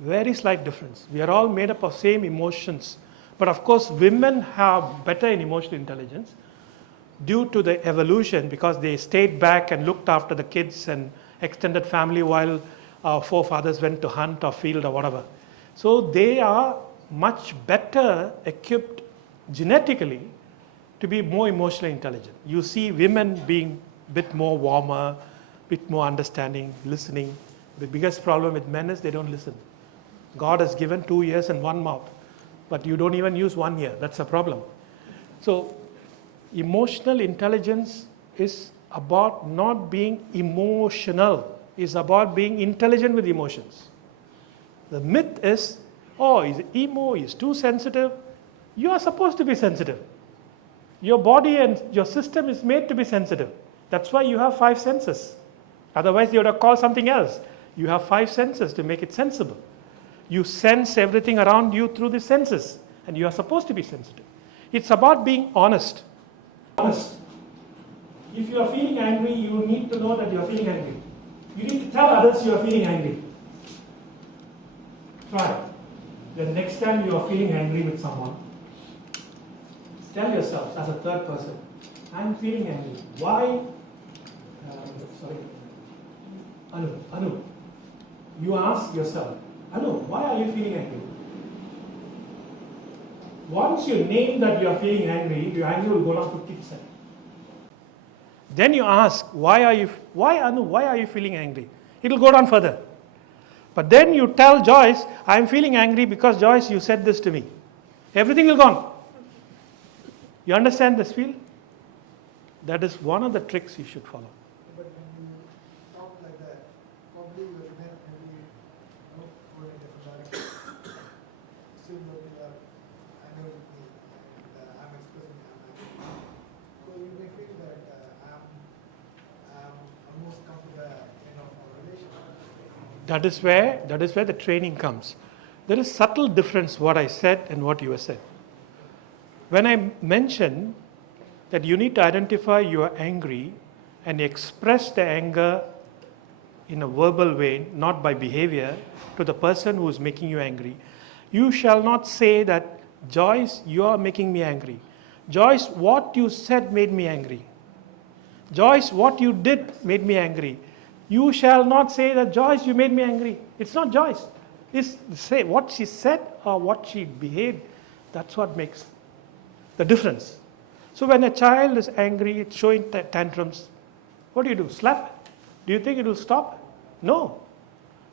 very slight difference. We are all made up of same emotions. But of course, women have better in emotional intelligence due to the evolution because they stayed back and looked after the kids and extended family while our forefathers went to hunt or field or whatever. So they are much better equipped genetically to be more emotionally intelligent. You see women being a bit more warmer, bit more understanding, listening. The biggest problem with men is they don't listen. God has given 2 ears and 1 mouth, but you don't even use 1 ear. That's a problem. So emotional intelligence is about not being emotional. It's about being intelligent with emotions. The myth is, oh, he's emo, he's too sensitive. You are supposed to be sensitive. Your body and your system is made to be sensitive. That's why you have 5 senses. Otherwise, you would have called something else. You have 5 senses to make it sensible. You sense everything around you through the senses, and you are supposed to be sensitive. It's about being honest. Honest. If you are feeling angry, you need to know that you are feeling angry. You need to tell others you are feeling angry. Try. The next time you are feeling angry with someone, tell yourself as a third person, I'm feeling angry. Why? Anu. You ask yourself, Anu, why are you feeling angry? Once you name that you are feeling angry, your anger will go down 50%. Then you ask, why are you feeling angry? It will go down further. But then you tell Joyce, I am feeling angry because Joyce, you said this to me. Everything will gone. You understand this feel? That is one of the tricks you should follow. But when you talk like that, probably your men maybe go in a different direction. Still though you are angry with me and I'm expressing I'm angry. So you may feel that I'm almost come to the end of our relationship. That is where the training comes. There is subtle difference what I said and what you have said. When I mention that you need to identify you are angry and express the anger in a verbal way, not by behavior, to the person who is making you angry, you shall not say that, Joyce, you are making me angry. Joyce, what you said made me angry. Joyce, what you did made me angry. You shall not say that, Joyce, you made me angry. It's not Joyce. It's say what she said or what she behaved. That's what makes the difference. So when a child is angry, it's showing tantrums, What do? Slap? Do you think it will stop? No.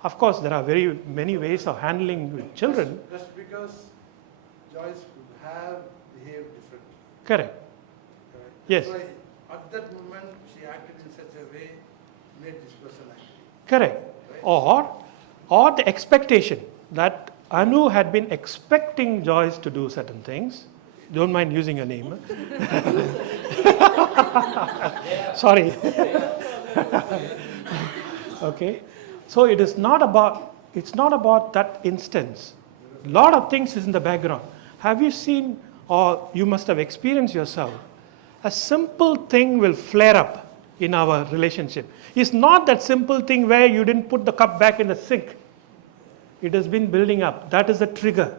Of course, there are very many ways of handling with children. Just because Joyce could have behaved differently. Correct. Correct? Yes. So at that moment, she acted in such a way, made this person angry. Correct. Right? Or the expectation that Anu had been expecting Joyce to do certain things. Don't mind using your name. Sorry. Okay. So it's not about that instance. A lot of things is in the background. Have you seen, or you must have experienced yourself, a simple thing will flare up in our relationship. It's not that simple thing where you didn't put the cup back in the sink. It has been building up. That is a trigger.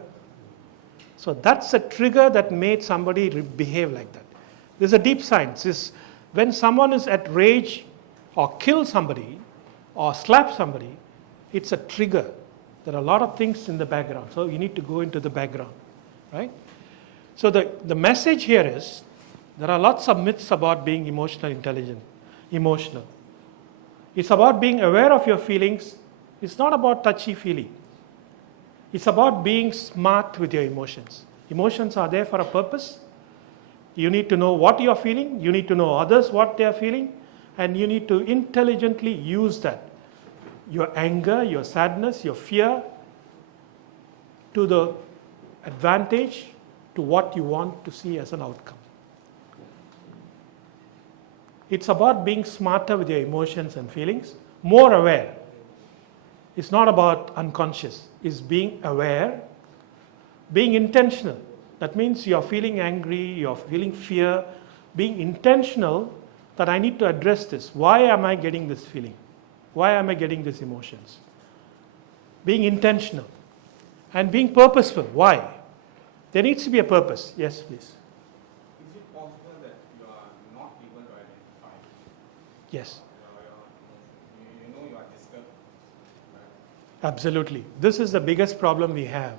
So that's a trigger that made somebody behave like that. There's a deep science. Is when someone is at rage or kill somebody or slap somebody, it's a trigger. There are a lot of things in the background. So you need to go into the background, right? So the message here is there are lots of myths about being emotional intelligent, emotional. It's about being aware of your feelings. It's not about touchy-feely. It's about being smart with your emotions. Emotions are there for a purpose. You need to know what you're feeling. You need to know others what they're feeling. And you need to intelligently use that. Your anger, your sadness, your fear to the advantage to what you want to see as an outcome. It's about being smarter with your emotions and feelings, more aware. It's not about unconscious. It's being aware, being intentional. That means you're feeling angry, you're feeling fear, being intentional that I need to address this. Why am I getting this feeling? Why am I getting these emotions? Being intentional and being purposeful. Why? There needs to be a purpose. Yes, please. Is it possible that you are not able to identify? Yes, You know you are disturbed. absolutely. This is the biggest problem we have.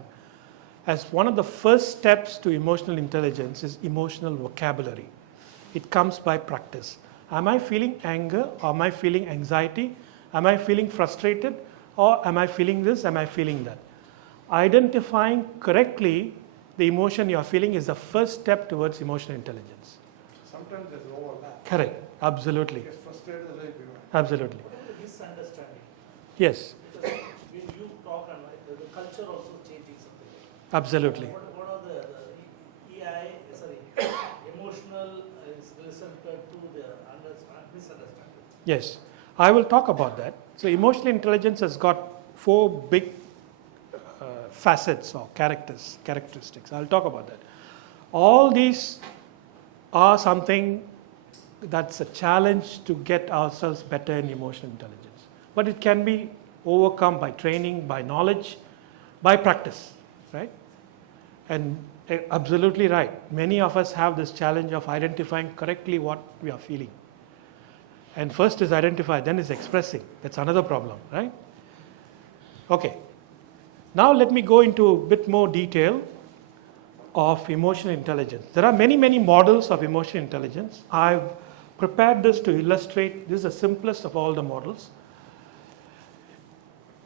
As one of the first steps to emotional intelligence is emotional vocabulary. It comes by practice. Am I feeling anger? Or am I feeling anxiety? Am I feeling frustrated? Or am I feeling this? Am I feeling that? Identifying correctly the emotion you are feeling is the first step towards emotional intelligence. Sometimes there's overlap. Correct. Absolutely. Gets frustrated as well. Absolutely. What is the misunderstanding? Yes. Because when you talk and the culture also changing something. Absolutely. What are the emotional is receptive to the misunderstanding? Yes. I will talk about that. So emotional intelligence has got 4 big facets or characteristics. I'll talk about that. All these are something that's a challenge to get ourselves better in emotional intelligence. But it can be overcome by training, by knowledge, by practice, right? And absolutely right. Many of us have this challenge of identifying correctly what we are feeling. And first is identify, then is expressing. That's another problem, right? Okay. Now let me go into a bit more detail of emotional intelligence. There are many, many models of emotional intelligence. I've prepared this to illustrate. This is the simplest of all the models.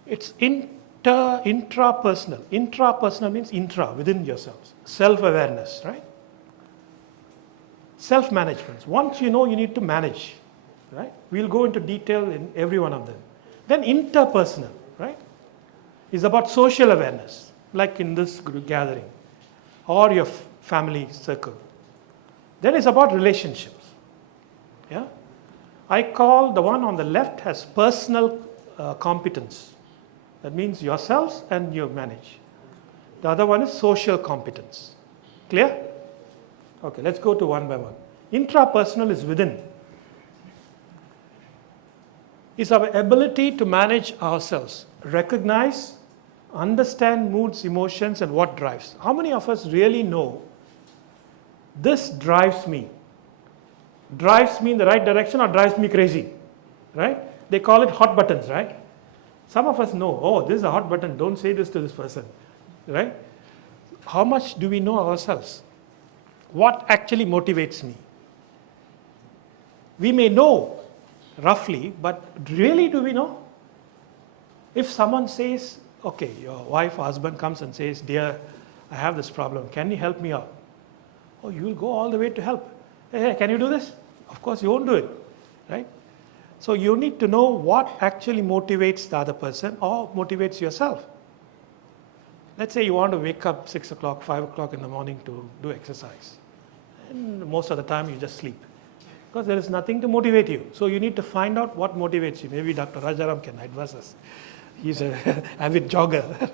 It's intrapersonal. Intrapersonal means intra, within yourselves. Self-awareness, right? Self-management. Once you know, you need to manage, right? We'll go into detail in every one of them. Then interpersonal, right? Is about social awareness, like in this group gathering, or your family circle. Then it's about relationships. Yeah? I call the one on the left as personal competence. That means yourselves and you manage. The other one is social competence. Clear? Okay, let's go to one by one. Intrapersonal is within. It's our ability to manage ourselves, recognize, understand moods, emotions, and what drives. How many of us really know this drives me? Drives me in the right direction or drives me crazy, right? They call it hot buttons, right? Some of us know, oh, this is a hot button, don't say this to this person, right? How much do we know ourselves? What actually motivates me? We may know roughly, but really do we know? If someone says, okay, your wife or husband comes and says, dear, I have this problem, can you help me out? Oh, you will go all the way to help. Hey, can you do this? Of course you won't do it, right? So you need to know what actually motivates the other person or motivates yourself. Let's say you want to wake up 6 o'clock, 5 o'clock in the morning to do exercise. And most of the time you just sleep. Because there is nothing to motivate you. So you need to find out what motivates you. Maybe Dr. Rajaram can advise us. He's an avid jogger.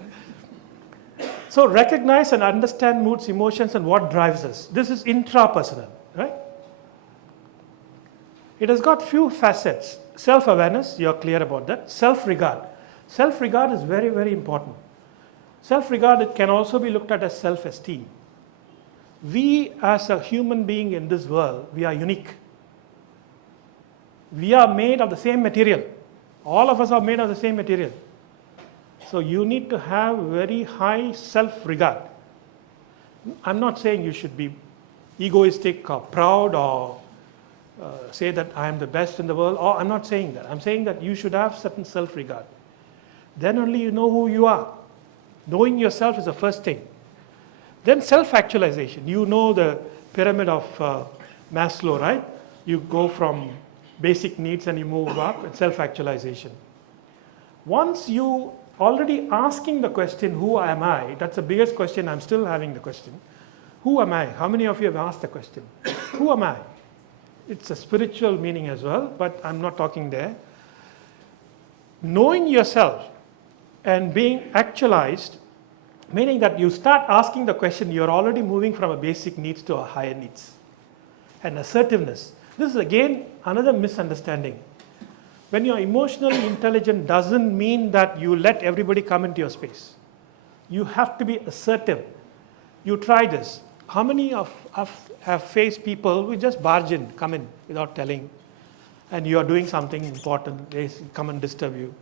So recognize and understand moods, emotions, and what drives us. This is intrapersonal, right? It has got few facets. Self-awareness, you're clear about that. Self-regard. Self-regard is very, very important. Self-regard, it can also be looked at as self-esteem. We as a human being in this world, we are unique. We are made of the same material. All of us are made of the same material. So you need to have very high self-regard. I'm not saying you should be egoistic or proud or say that I am the best in the world. Or I'm not saying that. I'm saying that you should have certain self-regard. Then only you know who you are. Knowing yourself is the first thing. Then self-actualization. You know the pyramid of Maslow, right? You go from basic needs and you move up with self-actualization. Once you already asking the question, who am I? That's the biggest question. I'm still having the question. Who am I? How many of you have asked the question? Who am I? It's a spiritual meaning as well, but I'm not talking there. Knowing yourself and being actualized, meaning that you start asking the question, you're already moving from a basic needs to a higher needs. And assertiveness. This is again another misunderstanding. When you're emotionally intelligent doesn't mean that you let everybody come into your space. You have to be assertive. You try this. How many of us have faced people who just barge in, come in without telling, and you are doing something important, they come and disturb you,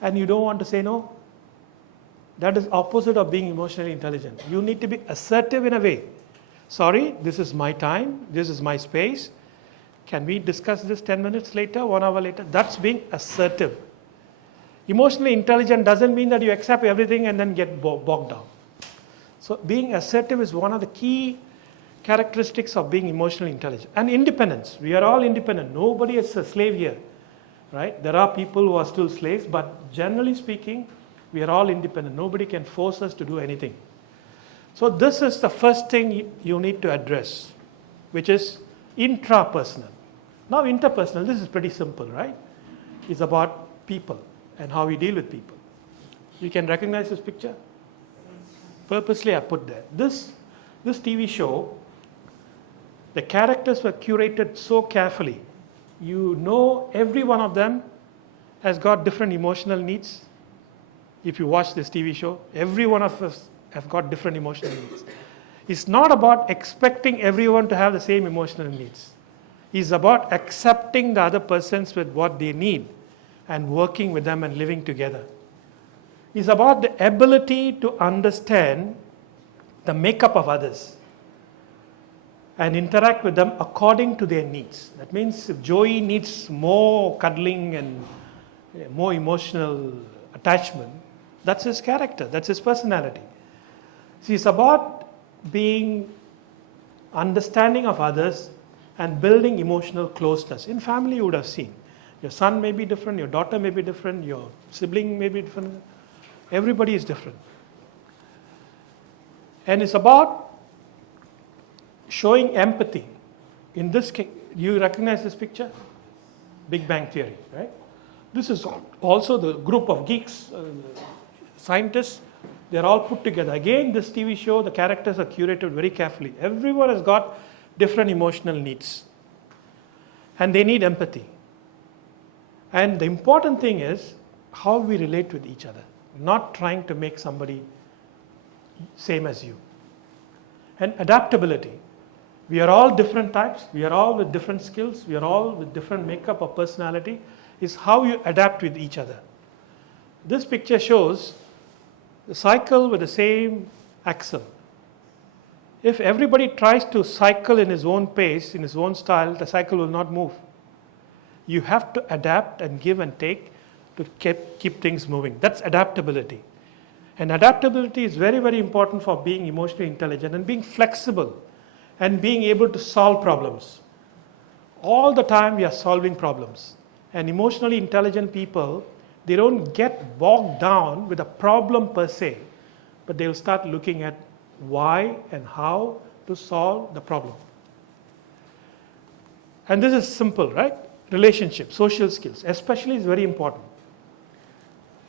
and you don't want to say no? That is opposite of being emotionally intelligent. You need to be assertive in a way. Sorry, this is my time, this is my space. Can we discuss this 10 minutes later, 1 hour later? That's being assertive. Emotionally intelligent doesn't mean that you accept everything and then get bogged down. So being assertive is one of the key characteristics of being emotionally intelligent. And independence. We are all independent. Nobody is a slave here, right? There are people who are still slaves, but generally speaking, we are all independent. Nobody can force us to do anything. So this is the first thing you need to address, which is intrapersonal. Now interpersonal, this is pretty simple, right? It's about people and how we deal with people. You can recognize this picture? Purposely I put there. This TV show, the characters were curated so carefully. You know every one of them has got different emotional needs. If you watch this TV show, every one of us have got different emotional needs. It's not about expecting everyone to have the same emotional needs. It's about accepting the other persons with what they need and working with them and living together. It's about the ability to understand the makeup of others and interact with them according to their needs. That means if Joey needs more cuddling and more emotional attachment, that's his character, that's his personality. See, it's about being understanding of others and building emotional closeness. In family, you would have seen. Your son may be different, your daughter may be different, your sibling may be different. Everybody is different. And it's about showing empathy. In this case, you recognize this picture? Big Bang Theory, right? This is also the group of geeks, scientists. They're all put together. Again, this TV show, the characters are curated very carefully. Everyone has got different emotional needs. And they need empathy. And the important thing is how we relate with each other. Not trying to make somebody same as you. And adaptability. We are all different types. We are all with different skills. We are all with different makeup of personality. Is how you adapt with each other. This picture shows the cycle with the same axle. If everybody tries to cycle in his own pace, in his own style, the cycle will not move. You have to adapt and give and take to keep things moving. That's adaptability. And adaptability is very, very important for being emotionally intelligent and being flexible and being able to solve problems. All the time we are solving problems. And emotionally intelligent people, they don't get bogged down with a problem per se, but they'll start looking at why and how to solve the problem. And this is simple, right? Relationship, social skills, especially is very important.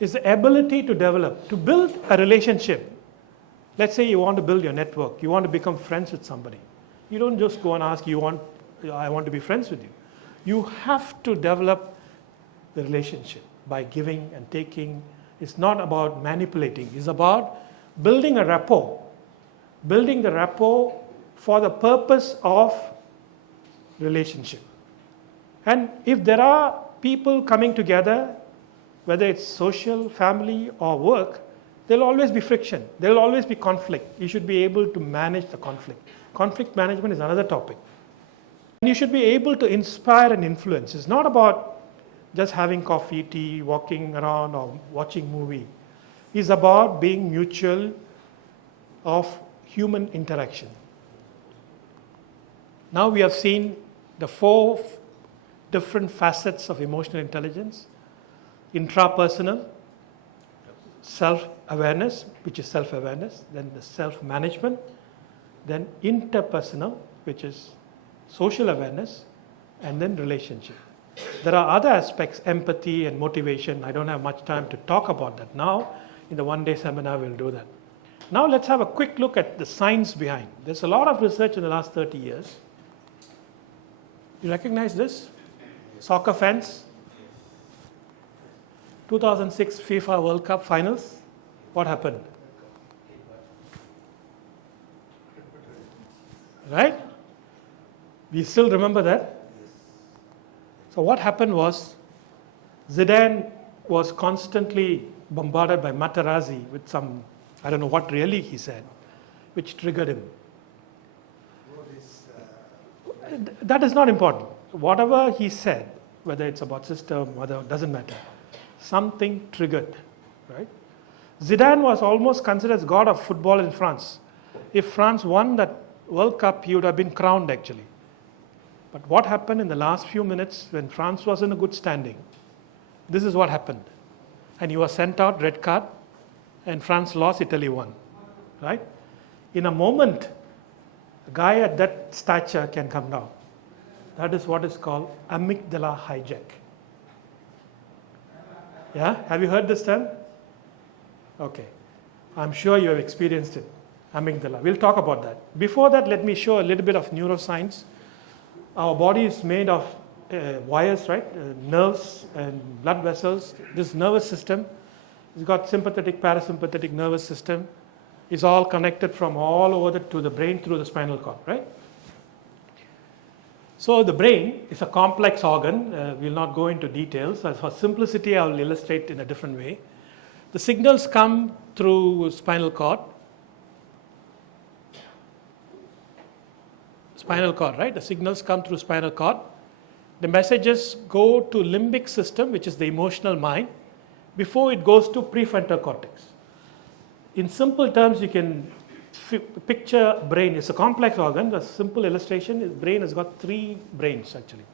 Is the ability to develop, to build a relationship. Let's say you want to build your network, you want to become friends with somebody. You don't just go and ask, I want to be friends with you. You have to develop the relationship by giving and taking. It's not about manipulating, it's about building a rapport. Building the rapport for the purpose of relationship. And if there are people coming together, whether it's social, family, or work, there'll always be friction. There'll always be conflict. You should be able to manage the conflict. Conflict management is another topic. And you should be able to inspire and influence. It's not about just having coffee, tea, walking around, or watching movie. It's about being mutual of human interaction. Now we have seen the 4 different facets of emotional intelligence. Intrapersonal, self-awareness, which is self-awareness, then the self-management, then interpersonal, which is social awareness, and then relationship. There are other aspects, empathy and motivation. I don't have much time to talk about that now. In the one-day seminar, we'll do that. Now let's have a quick look at the science behind. There's a lot of research in the last 30 years. You recognize this? Soccer fans? 2006 FIFA World Cup finals, what happened? Right? We still remember that? So what happened was, Zidane was constantly bombarded by Materazzi with some, I don't know what really he said, which triggered him. That is not important. Whatever he said, whether it's about system, whether it doesn't matter. Something triggered, right? Zidane was almost considered as god of football in France. If France won that World Cup, he would have been crowned actually. But what happened in the last few minutes when France was in a good standing? This is what happened. And he was sent out, red card, and France lost, Italy won, right? In a moment, a guy at that stature can come down. That is what is called amygdala hijack. Yeah, have you heard this term? Okay, I'm sure you have experienced it. Amygdala. We'll talk about that. Before that, let me show a little bit of neuroscience. Our body is made of wires, right? Nerves and blood vessels. This nervous system, it's got sympathetic, parasympathetic nervous system. It's all connected from all over to the brain through the spinal cord, right? So the brain is a complex organ. We'll not go into details. For simplicity, I will illustrate in a different way. The signals come through spinal cord. Spinal cord, right? The signals come through spinal cord. The messages go to limbic system, which is the emotional mind, before it goes to prefrontal cortex. In simple terms, you can picture brain. It's a complex organ. The simple illustration is brain has got 3 brains actually.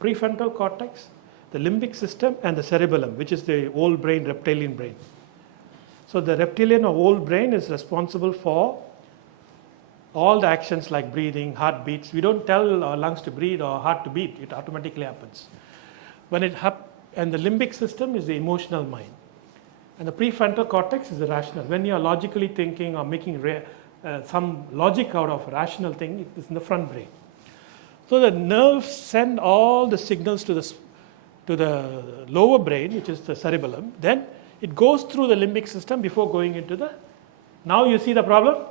Prefrontal cortex, the limbic system, and the cerebellum, which is the old brain, reptilian brain. So the reptilian or old brain is responsible for all the actions like breathing, heartbeats. We don't tell our lungs to breathe or heart to beat. It automatically happens. And the limbic system is the emotional mind. And the prefrontal cortex is the rational. When you are logically thinking or making some logic out of a rational thing, it is in the front brain. So the nerves send all the signals to the lower brain, which is the cerebellum. Then it goes through the limbic system before going into the... Now you see the problem?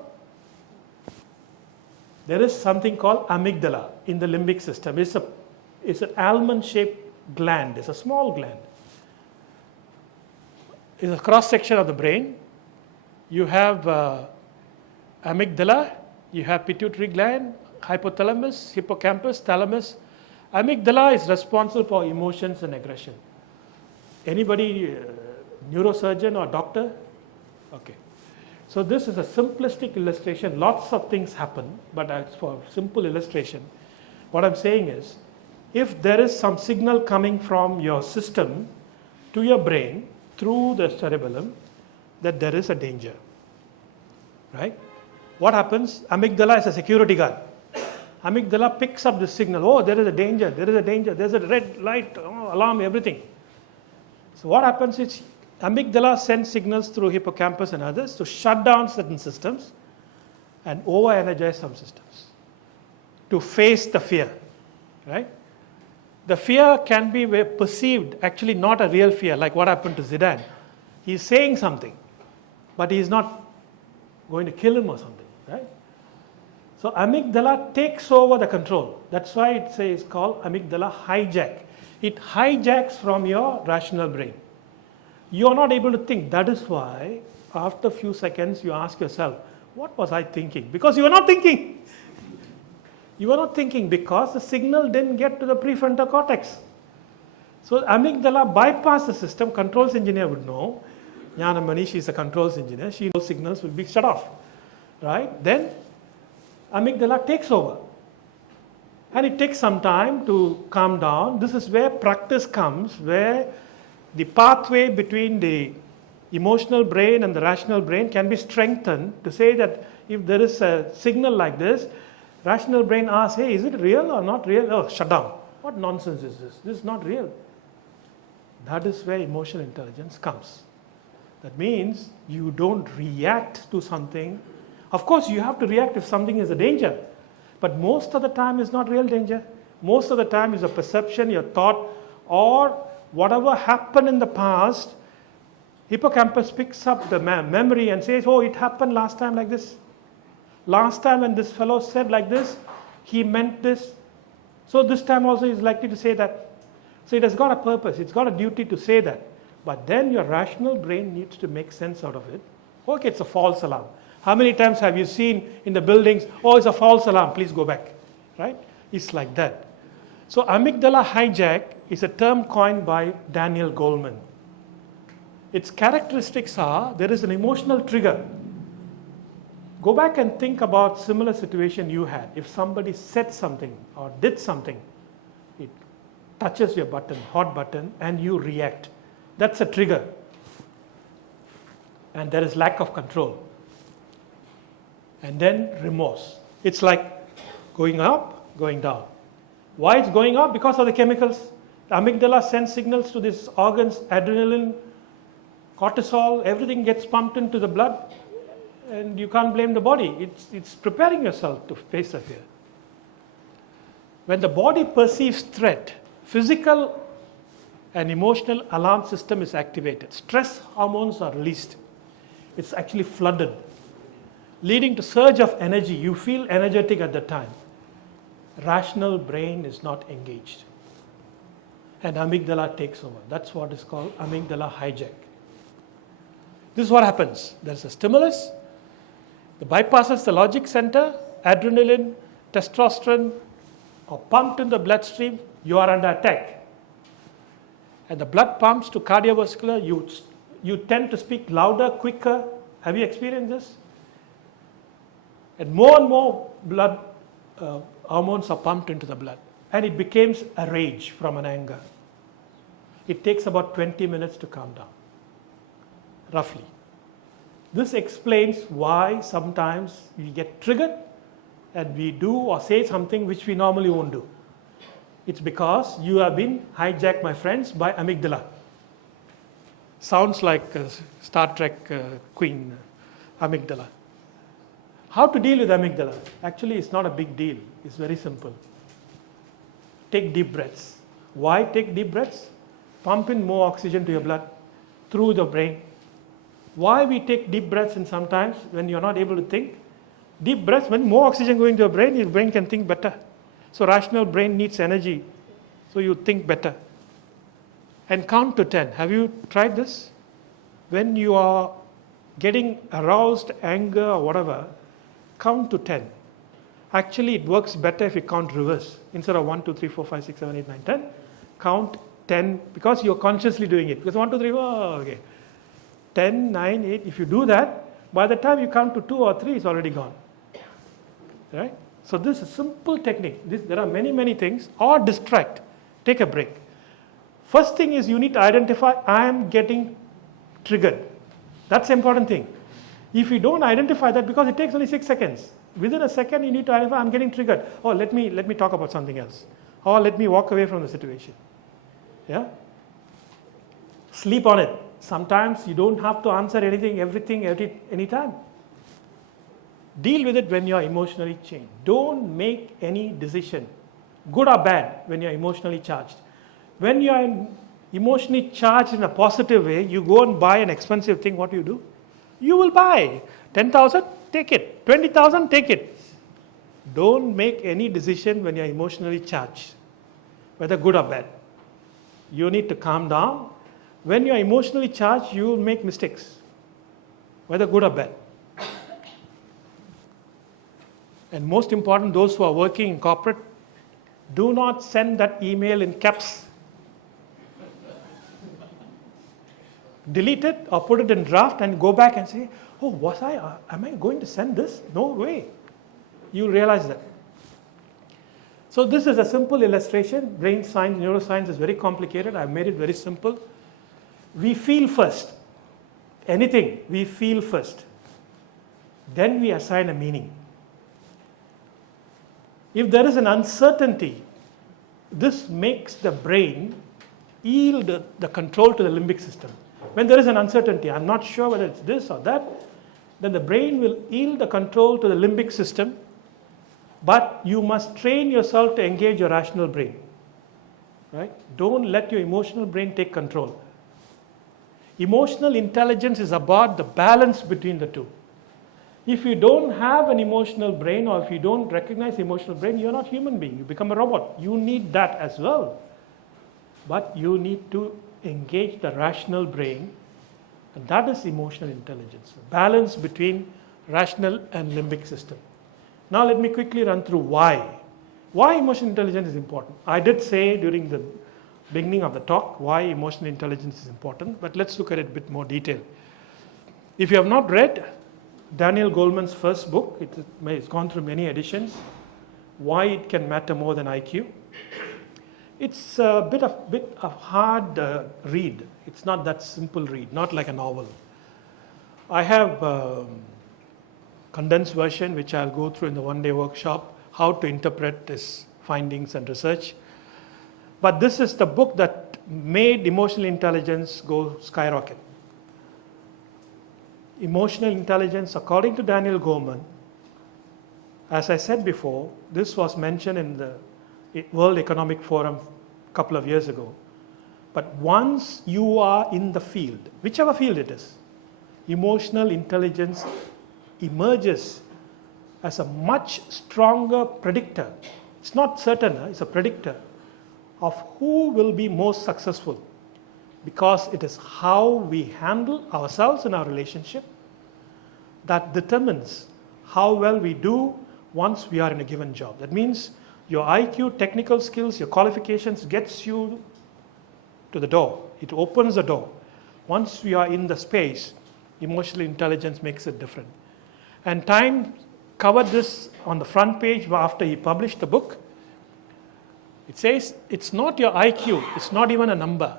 There is something called amygdala in the limbic system. It's an almond-shaped gland. It's a small gland. It's a cross-section of the brain. You have amygdala, you have pituitary gland, hypothalamus, hippocampus, thalamus, Amygdala is responsible for emotions and aggression. Anybody, neurosurgeon or doctor? Okay. So this is a simplistic illustration. Lots of things happen, but as for simple illustration, what I'm saying is, if there is some signal coming from your system to your brain through the cerebellum, that there is a danger, right? What happens? Amygdala is a security guard. Amygdala picks up the signal. Oh, there is a danger, there is a danger, there's a red light, oh, alarm, everything. So what happens is amygdala sends signals through hippocampus and others to shut down certain systems and over-energize some systems to face the fear, right? The fear can be perceived, actually not a real fear, like what happened to Zidane. He's saying something, but he's not going to kill him or something, right? So amygdala takes over the control. That's why it's called amygdala hijack. It hijacks from your rational brain. You are not able to think. That is why after a few seconds you ask yourself, what was I thinking? Because you are not thinking. You are not thinking because the signal didn't get to the prefrontal cortex. So amygdala bypass the system. Controls engineer would know. Jnana Manish is a controls engineer. She knows signals will be shut off, right? Then amygdala takes over. And it takes some time to calm down. This is where practice comes, where the pathway between the emotional brain and the rational brain can be strengthened to say that if there is a signal like this, rational brain asks, hey, is it real or not real? Oh, shut down. What nonsense is this? This is not real. That is where emotional intelligence comes. That means you don't react to something. Of course, you have to react if something is a danger. But most of the time it's not real danger. Most of the time is a perception, your thought, or whatever happened in the past. Hippocampus picks up the memory and says, oh, it happened last time like this. Last time when this fellow said like this, he meant this. So this time also is likely to say that. So it has got a purpose. It's got a duty to say that. But then your rational brain needs to make sense out of it. Okay, it's a false alarm. How many times have you seen in the buildings, oh, it's a false alarm, please go back, right? It's like that. So amygdala hijack is a term coined by Daniel Goleman. Its characteristics are, there is an emotional trigger. Go back and think about similar situation you had. If somebody said something or did something, it touches your button, hot button, and you react. That's a trigger. And there is lack of control. And then remorse. It's like going up, going down. Why it's going up? Because of the chemicals. The amygdala sends signals to these organs, adrenaline, cortisol, everything gets pumped into the blood, and you can't blame the body. It's preparing yourself to face the fear. When the body perceives threat, physical and emotional alarm system is activated. Stress hormones are released. It's actually flooded, leading to surge of energy. You feel energetic at the time. Rational brain is not engaged. And amygdala takes over. That's what is called amygdala hijack. This is what happens. There's a stimulus. It bypasses the logic center. Adrenaline, testosterone are pumped in the bloodstream. You are under attack. And the blood pumps to cardiovascular. You tend to speak louder, quicker. Have you experienced this? And more blood hormones are pumped into the blood. And it becomes a rage from an anger. It takes about 20 minutes to calm down, roughly. This explains why sometimes we get triggered and we do or say something which we normally won't do. It's because you have been hijacked, my friends, by amygdala. Sounds like Star Trek Queen, amygdala. How to deal with amygdala? Actually, it's not a big deal. It's very simple. Take deep breaths. Why take deep breaths? Pump in more oxygen to your blood through the brain. Why we take deep breaths and sometimes when you're not able to think? Deep breaths, when more oxygen going to your brain can think better. So rational brain needs energy, so you think better. And count to 10. Have you tried this? When you are getting aroused, anger or whatever, count to 10. Actually, it works better if you count reverse. Instead of 1, 2, 3, 4, 5, 6, 7, 8, 9, 10, count 10 because you're consciously doing it. Because 1, 2, 3, 4, okay. 10, 9, 8. If you do that, by the time you count to 2 or 3, it's already gone. Right? So this is a simple technique. There are many, many things. Or distract. Take a break. First thing is you need to identify, I am getting triggered. That's the important thing. If you don't identify that, because it takes only 6 seconds. Within a second, you need to identify, I'm getting triggered. Oh, let me talk about something else. Or let me walk away from the situation. Yeah? Sleep on it. Sometimes you don't have to answer anything, everything, anytime. Deal with it when you are emotionally changed. Don't make any decision, good or bad, when you are emotionally charged. When you are emotionally charged in a positive way, you go and buy an expensive thing, what do? You will buy. 10,000, take it. 20,000, take it. Don't make any decision when you are emotionally charged, whether good or bad. You need to calm down. When you are emotionally charged, you will make mistakes, whether good or bad. And most important, those who are working in corporate, do not send that email in caps. Delete it or put it in draft and go back and say, oh, am I going to send this? No way. You realize that. So this is a simple illustration. Brain science, neuroscience is very complicated. I've made it very simple. We feel first. Anything, we feel first. Then we assign a meaning. If there is an uncertainty, this makes the brain yield the control to the limbic system. When there is an uncertainty, I'm not sure whether it's this or that, then the brain will yield the control to the limbic system, but you must train yourself to engage your rational brain. Right? Don't let your emotional brain take control. Emotional intelligence is about the balance between the two. If you don't have an emotional brain, or if you don't recognize emotional brain, you're not a human being. You become a robot. You need that as well. But you need to engage the rational brain, and that is emotional intelligence. Balance between rational and limbic system. Now let me quickly run through why. Why emotional intelligence is important. I did say during the beginning of the talk why emotional intelligence is important, but let's look at it in a bit more detail. If you have not read Daniel Goleman's first book, it's gone through many editions, Why It Can Matter More Than IQ. It's a bit of hard read. It's not that simple read, not like a novel. I have a condensed version which I'll go through in the one-day workshop, how to interpret his findings and research. But this is the book that made emotional intelligence go skyrocket. Emotional intelligence, according to Daniel Goleman, as I said before, this was mentioned in the World Economic Forum a couple of years ago. But once you are in the field, whichever field it is, emotional intelligence emerges as a much stronger predictor. It's not certain, it's a predictor of who will be most successful, because it is how we handle ourselves in our relationship that determines how well we do once we are in a given job. That means your IQ, technical skills, your qualifications gets you to the door. It opens the door. Once we are in the space, emotional intelligence makes it different. And Time covered this on the front page after he published the book. It says it's not your IQ, it's not even a number,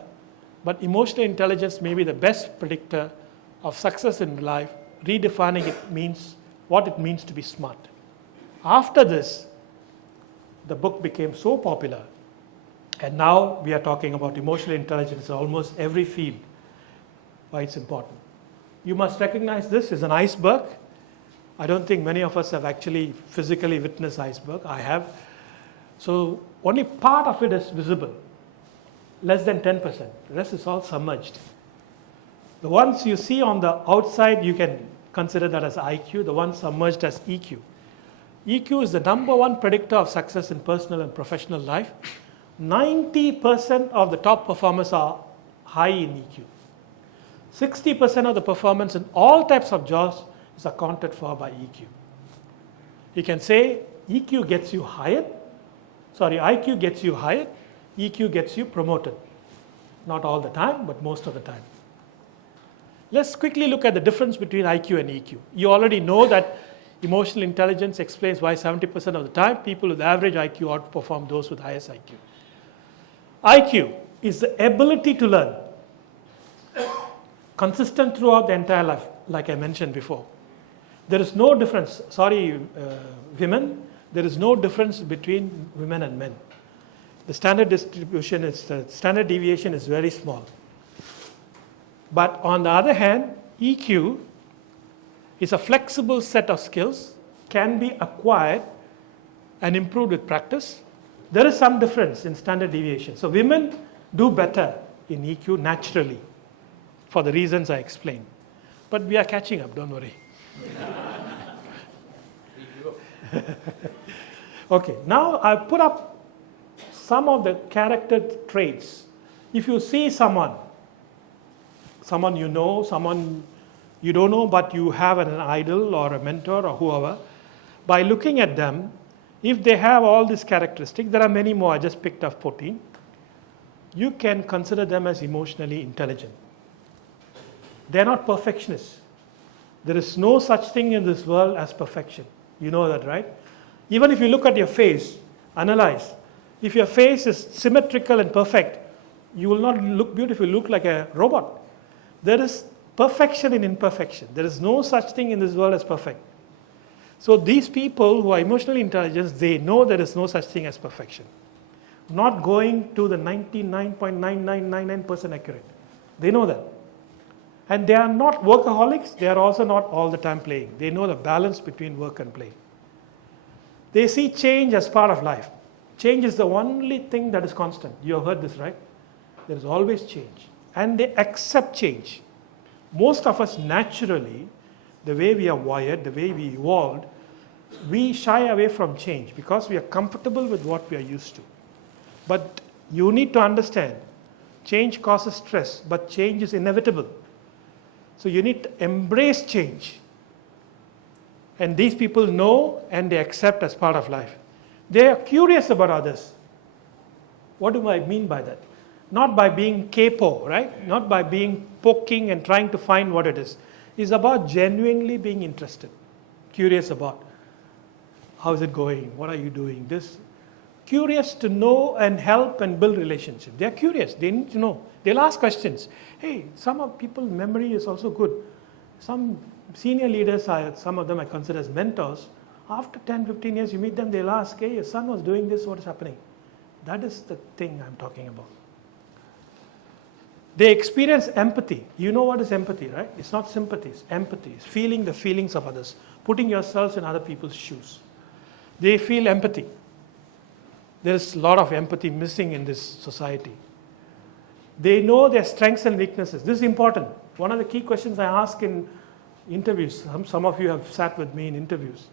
but emotional intelligence may be the best predictor of success in life. Redefining it means what it means to be smart. After this, the book became so popular, and now we are talking about emotional intelligence in almost every field. Why it's important. You must recognize this is an iceberg. I don't think many of us have actually physically witnessed iceberg. I have. So only part of it is visible, less than 10%. The rest is all submerged. The ones you see on the outside, you can consider that as IQ. The ones submerged as EQ. EQ is the number one predictor of success in personal and professional life. 90% of the top performers are high in EQ. 60% of the performance in all types of jobs is accounted for by EQ. You can say IQ gets you hired, EQ gets you promoted. Not all the time, but most of the time. Let's quickly look at the difference between IQ and EQ. You already know that emotional intelligence explains why 70% of the time people with average IQ outperform those with highest IQ. IQ is the ability to learn, consistent throughout the entire life, like I mentioned before. There is no difference, women, there is no difference between women and men. The standard deviation is very small. But on the other hand, EQ is a flexible set of skills, can be acquired and improved with practice. There is some difference in standard deviation. So women do better in EQ naturally for the reasons I explained. But we are catching up, don't worry. Okay, now I've put up some of the character traits. If you see someone you know, someone you don't know, but you have an idol or a mentor or whoever, by looking at them, if they have all these characteristics, there are many more, I just picked up 14, you can consider them as emotionally intelligent. They're not perfectionists. There is no such thing in this world as perfection. You know that, right? Even if you look at your face, analyze. If your face is symmetrical and perfect, you will not look beautiful, you look like a robot. There is perfection in imperfection. There is no such thing in this world as perfect. So these people who are emotionally intelligent, they know there is no such thing as perfection. Not going to the 99.9999% accurate. They know that. And they are not workaholics, they are also not all the time playing. They know the balance between work and play. They see change as part of life. Change is the only thing that is constant. You have heard this, right? There is always change. And they accept change. Most of us naturally, the way we are wired, the way we evolved, we shy away from change because we are comfortable with what we are used to. But you need to understand, change causes stress, but change is inevitable. So you need to embrace change. And these people know and they accept as part of life. They are curious about others. What do I mean by that? Not by being capo, right? Not by being poking and trying to find what it is. It's about genuinely being interested, curious about how is it going, what are you doing, this. Curious to know and help and build relationship. They are curious, they need to know. They'll ask questions. Hey, some of people's memory is also good. Some senior leaders, some of them I consider as mentors. After 10, 15 years, you meet them, they'll ask, hey, your son was doing this, what is happening? That is the thing I'm talking about. They experience empathy. You know what is empathy, right? It's not sympathy, it's empathy. It's feeling the feelings of others, putting yourselves in other people's shoes. They feel empathy. There's a lot of empathy missing in this society. They know their strengths and weaknesses. This is important. One of the key questions I ask in interviews, some of you have sat with me in interviews.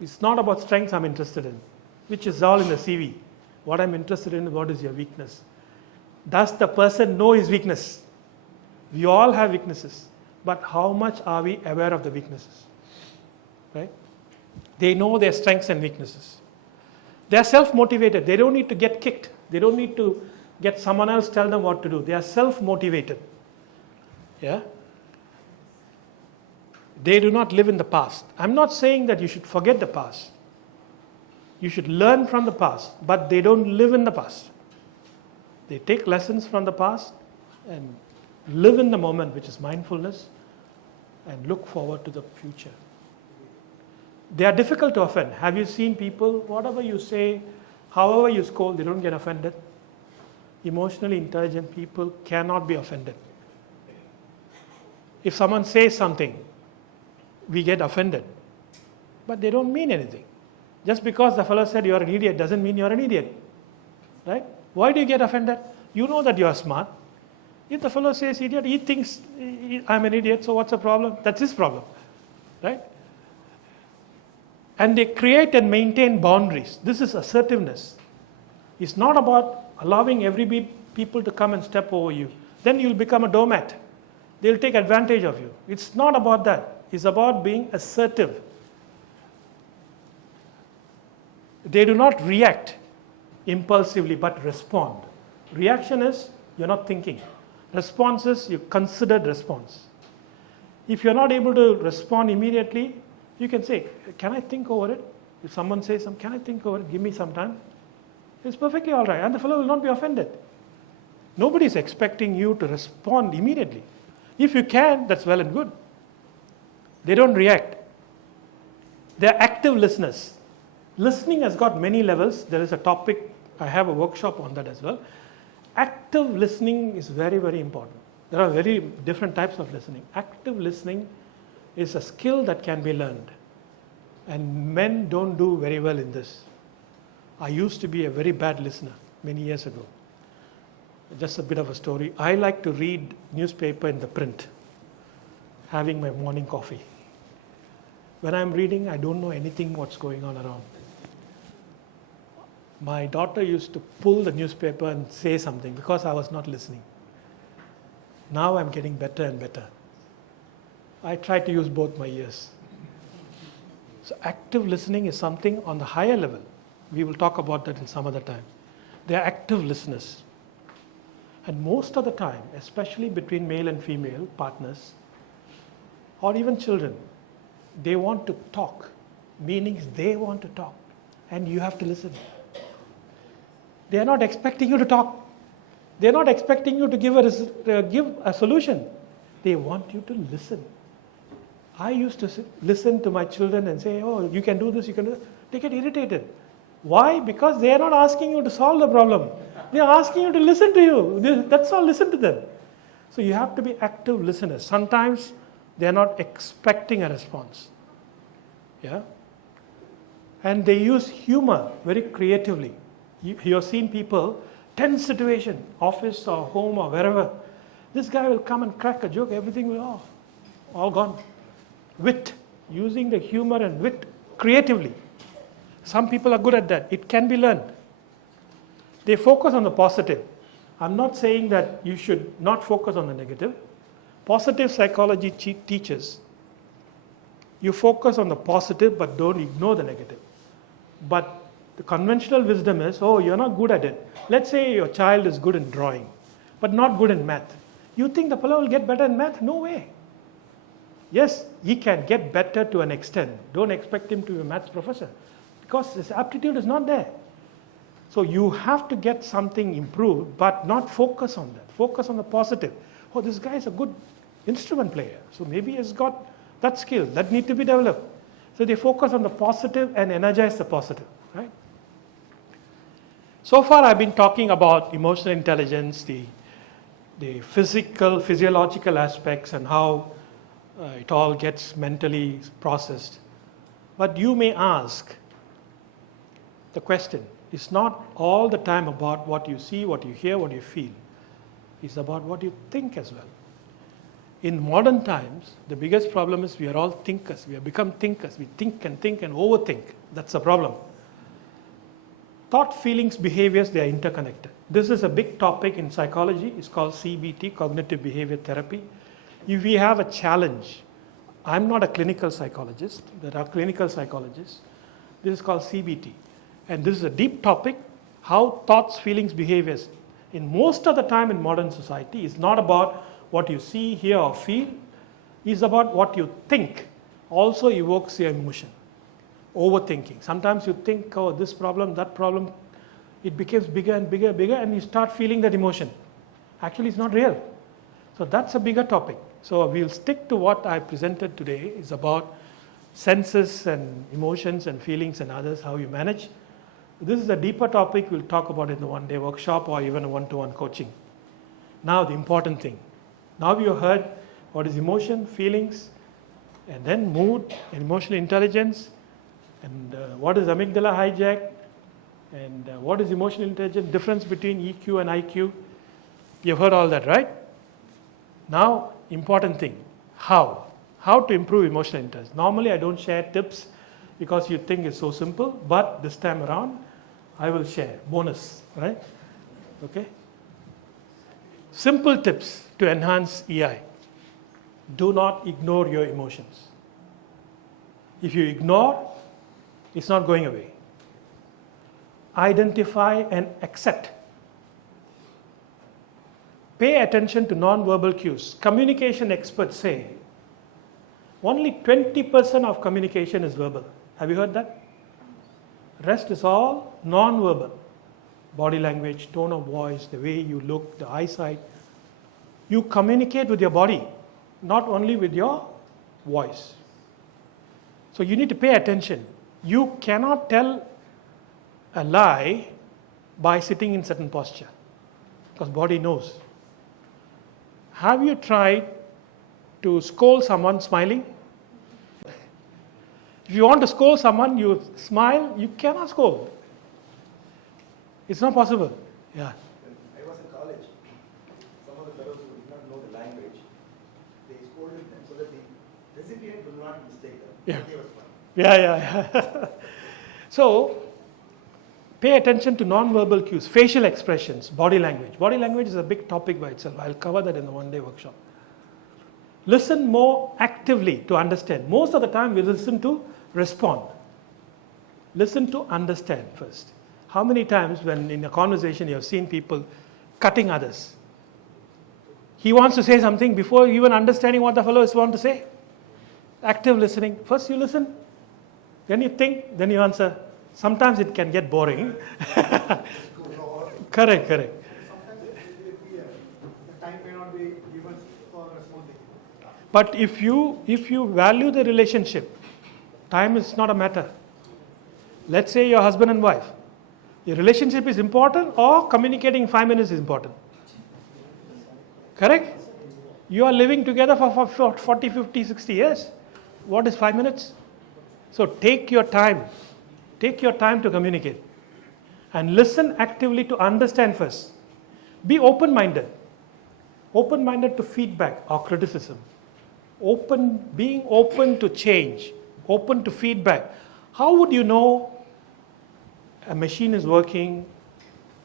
It's not about strengths I'm interested in, which is all in the CV. What I'm interested in is what is your weakness. Does the person know his weakness? We all have weaknesses, but how much are we aware of the weaknesses? Right? They know their strengths and weaknesses. They are self-motivated. They don't need to get kicked. They don't need to get someone else tell them what to do. They are self-motivated. Yeah? They do not live in the past. I'm not saying that you should forget the past. You should learn from the past, but they don't live in the past. They take lessons from the past and live in the moment, which is mindfulness, and look forward to the future. They are difficult to offend. Have you seen people, whatever you say, however you scold, they don't get offended? Emotionally intelligent people cannot be offended. If someone says something, we get offended. But they don't mean anything. Just because the fellow said you're an idiot doesn't mean you're an idiot. Right? Why do you get offended? You know that you are smart. If the fellow says idiot, he thinks I'm an idiot, so what's the problem? That's his problem. Right? And they create and maintain boundaries. This is assertiveness. It's not about allowing every people to come and step over you. Then you'll become a doormat. They'll take advantage of you. It's not about that. It's about being assertive. They do not react impulsively but respond. Reaction is you're not thinking. Response is you considered response. If you're not able to respond immediately, you can say, can I think over it? If someone says, can I think over it? Give me some time. It's perfectly all right. And the fellow will not be offended. Nobody is expecting you to respond immediately. If you can, that's well and good. They don't react. They're active listeners. Listening has got many levels. There is a topic, I have a workshop on that as well. Active listening is very, very important. There are very different types of listening. Active listening is a skill that can be learned. And men don't do very well in this. I used to be a very bad listener many years ago. Just a bit of a story. I like to read newspaper in the print, having my morning coffee. When I'm reading, I don't know anything what's going on around. My daughter used to pull the newspaper and say something because I was not listening. Now I'm getting better and better. I try to use both my ears. So active listening is something on the higher level. We will talk about that in some other time. They are active listeners. And most of the time, especially between male and female partners, or even children, they want to talk, meaning they want to talk, and you have to listen. They are not expecting you to talk. They are not expecting you to give a solution. They want you to listen. I used to listen to my children and say, oh, you can do this, you can do that. They get irritated. Why? Because they are not asking you to solve the problem. They are asking you to listen to you. That's all, listen to them. So you have to be active listeners. Sometimes they are not expecting a response. Yeah? And they use humor very creatively. You have seen people, tense situation, office or home or wherever. This guy will come and crack a joke, everything will, all gone. Wit, using the humor and wit creatively. Some people are good at that. It can be learned. They focus on the positive. I'm not saying that you should not focus on the negative. Positive psychology teaches you focus on the positive but don't ignore the negative. But the conventional wisdom is, oh, you're not good at it. Let's say your child is good in drawing, but not good in math. You think the fellow will get better in math? No way. Yes, he can get better to an extent. Don't expect him to be a maths professor because his aptitude is not there. So you have to get something improved, but not focus on that. Focus on the positive. Oh, this guy is a good instrument player. So maybe he's got that skill that need to be developed. So they focus on the positive and energize the positive, right? So far I've been talking about emotional intelligence, the physiological aspects and how it all gets mentally processed. But you may ask the question, it's not all the time about what you see, what you hear, what you feel. It's about what you think as well. In modern times, the biggest problem is we are all thinkers. We have become thinkers. We think and overthink. That's the problem. Thought, feelings, behaviors, they are interconnected. This is a big topic in psychology. It's called CBT, cognitive behavior therapy. If we have a challenge, I'm not a clinical psychologist. There are clinical psychologists. This is called CBT. And this is a deep topic, how thoughts, feelings, behaviors, in most of the time in modern society, is not about what you see, hear, or feel. It's about what you think also evokes your emotion. Overthinking. Sometimes you think, oh, this problem, that problem, it becomes bigger and bigger, and you start feeling that emotion. Actually, it's not real. So that's a bigger topic. So we'll stick to what I presented today. It's about senses and emotions and feelings and others, how you manage. This is a deeper topic we'll talk about in the one-day workshop or even a one-to-one coaching. Now the important thing. Now you heard what is emotion, feelings, and then mood, and emotional intelligence, and what is amygdala hijack, and what is emotional intelligence, difference between EQ and IQ. You've heard all that, right? Now, important thing, how? How to improve emotional intelligence. Normally I don't share tips because you think it's so simple, but this time around I will share, bonus, right? Okay? Simple tips to enhance EI. Do not ignore your emotions. If you ignore, it's not going away. identify, and accept. Pay attention to non-verbal cues. Communication experts say only 20% of communication is verbal. Have you heard that? Rest is all non-verbal. Body language, tone of voice, the way you look, the eyesight. You communicate with your body, not only with your voice. So you need to pay attention. You cannot tell a lie by sitting in certain posture, because body knows. Have you tried to scold someone smiling? If you want to scold someone, you smile, you cannot scold. It's not possible. Yeah. When I was in college, some of the fellows who did not know the language, they scolded them so that the recipient will not mistake them. Yeah. They were smiling. Yeah. So, pay attention to non-verbal cues, facial expressions, body language. Body language is a big topic by itself. I'll cover that in the one-day workshop. Listen more actively to understand. Most of the time we listen to respond. Listen to understand first. How many times when in a conversation you have seen people cutting others? He wants to say something before even understanding what the fellow is want to say. Active listening. First you listen, then you think, then you answer. Sometimes it can get boring. Correct. Sometimes it will be clear. The time may not be given for responding. But if you value the relationship, time is not a matter. Let's say you're husband and wife. Your relationship is important, or communicating 5 minutes is important. Correct? You are living together for 40, 50, 60 years. What is 5 minutes? So take your time. Take your time to communicate. And listen actively to understand first. Be open-minded. Open-minded to feedback or criticism. Being open to change. Open to feedback. How would you know a machine is working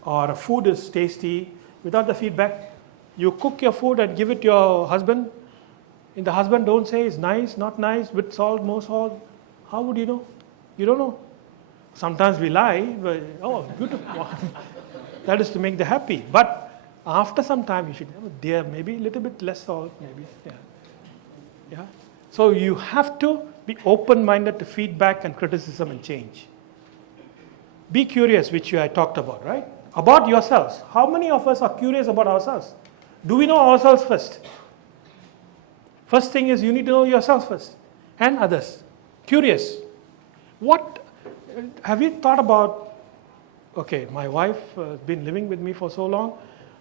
or a food is tasty without the feedback? You cook your food and give it to your husband, and the husband don't say it's nice, not nice, with salt, no salt. How would you know? You don't know. Sometimes we lie, but, oh, beautiful. That is to make them happy. But after some time, you should have there maybe a little bit less salt, maybe. Yeah. So you have to be open-minded to feedback and criticism and change. Be curious, which I talked about, right? About yourselves. How many of us are curious about ourselves? Do we know ourselves first? First thing is you need to know yourself first and others. Curious. What have you thought about? Okay, my wife has been living with me for so long.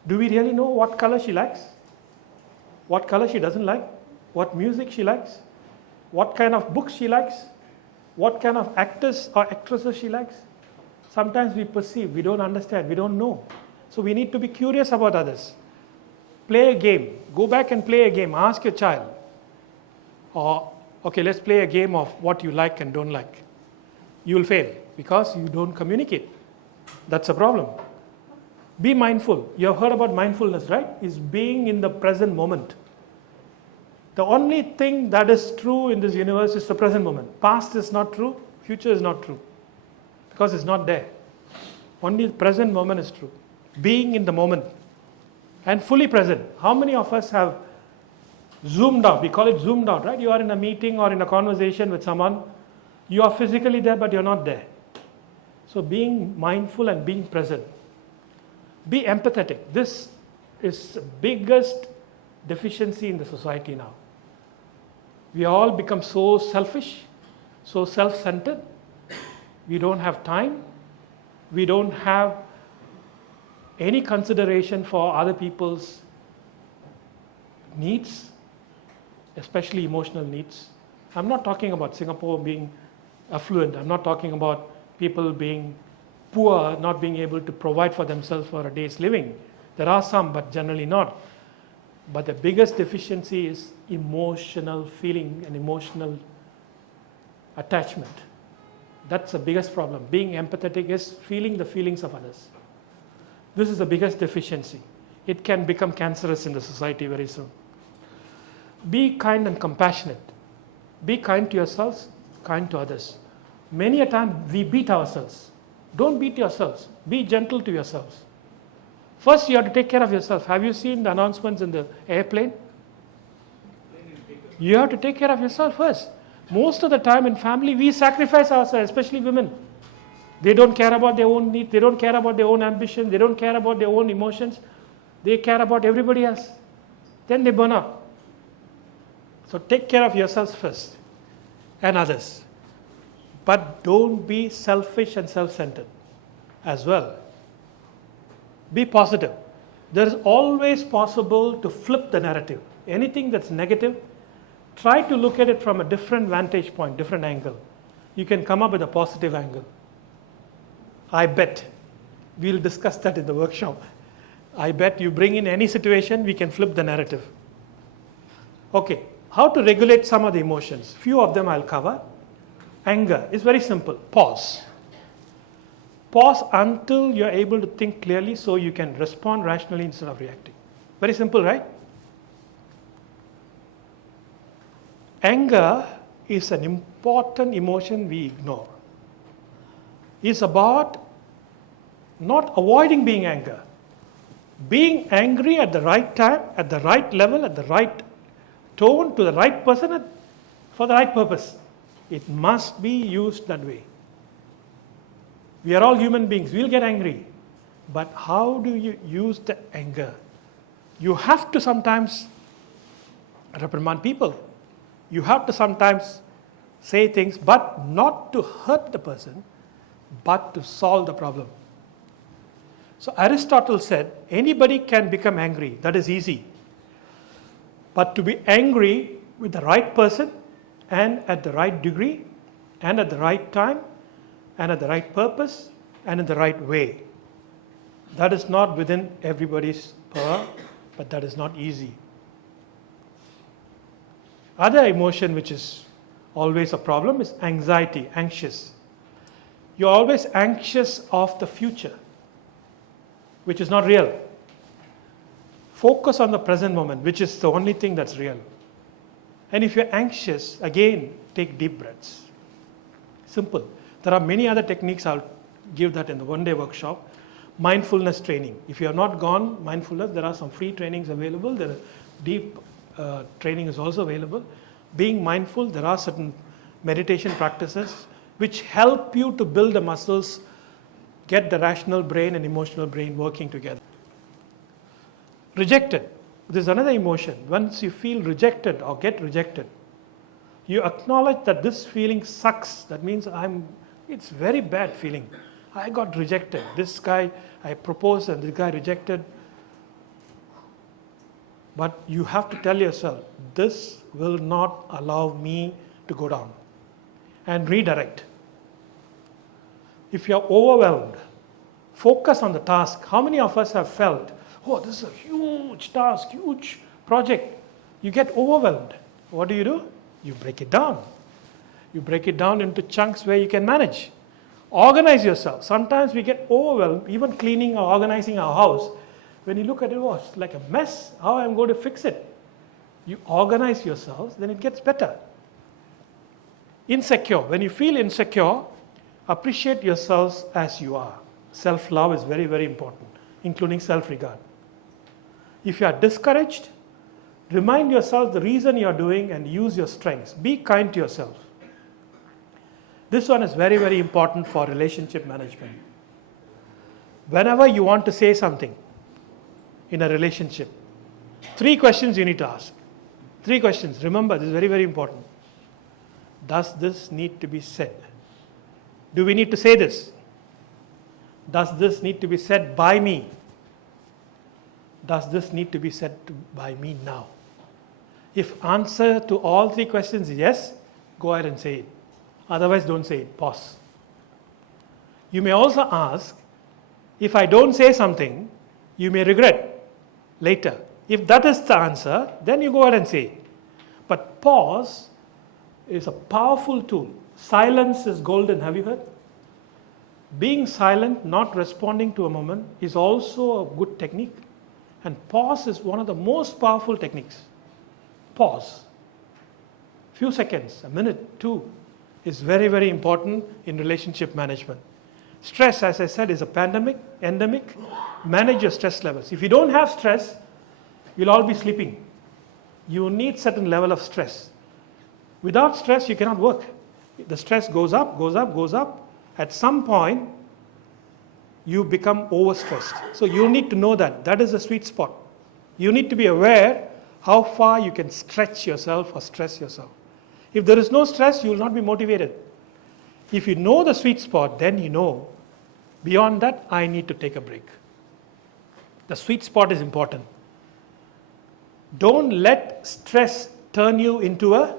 Do we really know what color she likes? What color she doesn't like? What music she likes? What kind of books she likes? What kind of actors or actresses she likes? Sometimes we perceive, we don't understand, we don't know. So we need to be curious about others. Play a game. Go back and play a game. Ask your child. Or, okay, let's play a game of what you like and don't like. You will fail because you don't communicate. That's a problem. Be mindful. You have heard about mindfulness, right? Is being in the present moment. The only thing that is true in this universe is the present moment. Past is not true. Future is not true. Because it's not there. Only the present moment is true. Being in the moment. And fully present. How many of us have zoomed out? We call it zoomed out, right? You are in a meeting or in a conversation with someone. You are physically there, but you're not there. So being mindful and being present. Be empathetic. This is the biggest deficiency in the society now. We all become so selfish, so self-centered. We don't have time. We don't have any consideration for other people's needs, especially emotional needs. I'm not talking about Singapore being affluent. I'm not talking about people being poor, not being able to provide for themselves for a day's living. There are some, but generally not. But the biggest deficiency is emotional feeling and emotional attachment. That's the biggest problem. Being empathetic is feeling the feelings of others. This is the biggest deficiency. It can become cancerous in the society very soon. Be kind and compassionate. Be kind to yourselves, kind to others. Many a time we beat ourselves. Don't beat yourselves. Be gentle to yourselves. First, you have to take care of yourself. Have you seen the announcements in the airplane? You have to take care of yourself first. Most of the time in family, we sacrifice ourselves, especially women. They don't care about their own needs. They don't care about their own ambition. They don't care about their own emotions. They care about everybody else. Then they burn out. So take care of yourselves first and others. But don't be selfish and self-centered as well. Be positive. There is always possible to flip the narrative. Anything that's negative, try to look at it from a different vantage point, different angle. You can come up with a positive angle. I bet. We'll discuss that in the workshop. I bet you bring in any situation, we can flip the narrative. Okay, how to regulate some of the emotions? Few of them I'll cover. Anger is very simple. Pause. Pause until you're able to think clearly so you can respond rationally instead of reacting. Very simple, right? Anger is an important emotion we ignore. It's about not avoiding being angry. Being angry at the right time, at the right level, at the right tone, to the right person, for the right purpose. It must be used that way. We are all human beings. We'll get angry. But how do you use the anger? You have to sometimes reprimand people. You have to sometimes say things, but not to hurt the person, but to solve the problem. So Aristotle said, anybody can become angry. That is easy. But to be angry with the right person, and at the right degree, and at the right time, and at the right purpose, and in the right way. That is not within everybody's power, but that is not easy. Other emotion which is always a problem is anxiety, anxious. You're always anxious of the future, which is not real. Focus on the present moment, which is the only thing that's real. And if you're anxious, again, take deep breaths. Simple. There are many other techniques. I'll give that in the one-day workshop. Mindfulness training. If you have not gone mindfulness, there are some free trainings available. There are deep training is also available. Being mindful, there are certain meditation practices which help you to build the muscles, get the rational brain and emotional brain working together. Rejected. There's another emotion. Once you feel rejected or get rejected, you acknowledge that this feeling sucks. That means it's very bad feeling. I got rejected. This guy, I proposed and this guy rejected. But you have to tell yourself, this will not allow me to go down. And redirect. If you're overwhelmed, focus on the task. How many of us have felt, oh, this is a huge task, huge project. You get overwhelmed. What do? You break it down. You break it down into chunks where you can manage. Organize yourself. Sometimes we get overwhelmed, even cleaning or organizing our house. When you look at it, oh, it's like a mess. How am I going to fix it? You organize yourselves, then it gets better. Insecure. When you feel insecure, appreciate yourselves as you are. Self-love is very, very important, including self-regard. If you are discouraged, remind yourself the reason you are doing and use your strengths. Be kind to yourself. This one is very, very important for relationship management. Whenever you want to say something in a relationship, 3 questions you need to ask. 3 questions. Remember, this is very, very important. Does this need to be said? Do we need to say this? Does this need to be said by me? Does this need to be said by me now? If answer to all 3 questions is yes, go ahead and say it. Otherwise, don't say it. Pause. You may also ask, if I don't say something, you may regret later. If that is the answer, then you go ahead and say it. But pause is a powerful tool. Silence is golden. Have you heard? Being silent, not responding to a moment, is also a good technique. And pause is one of the most powerful techniques. Pause. Few seconds, a minute, 2, is very, very important in relationship management. Stress, as I said, is a endemic. Manage your stress levels. If you don't have stress, you'll all be sleeping. You need certain level of stress. Without stress, you cannot work. The stress goes up, goes up, goes up. At some point, you become overstressed. So you need to know that. That is the sweet spot. You need to be aware how far you can stretch yourself or stress yourself. If there is no stress, you will not be motivated. If you know the sweet spot, then you know, beyond that, I need to take a break. The sweet spot is important. Don't let stress turn you into a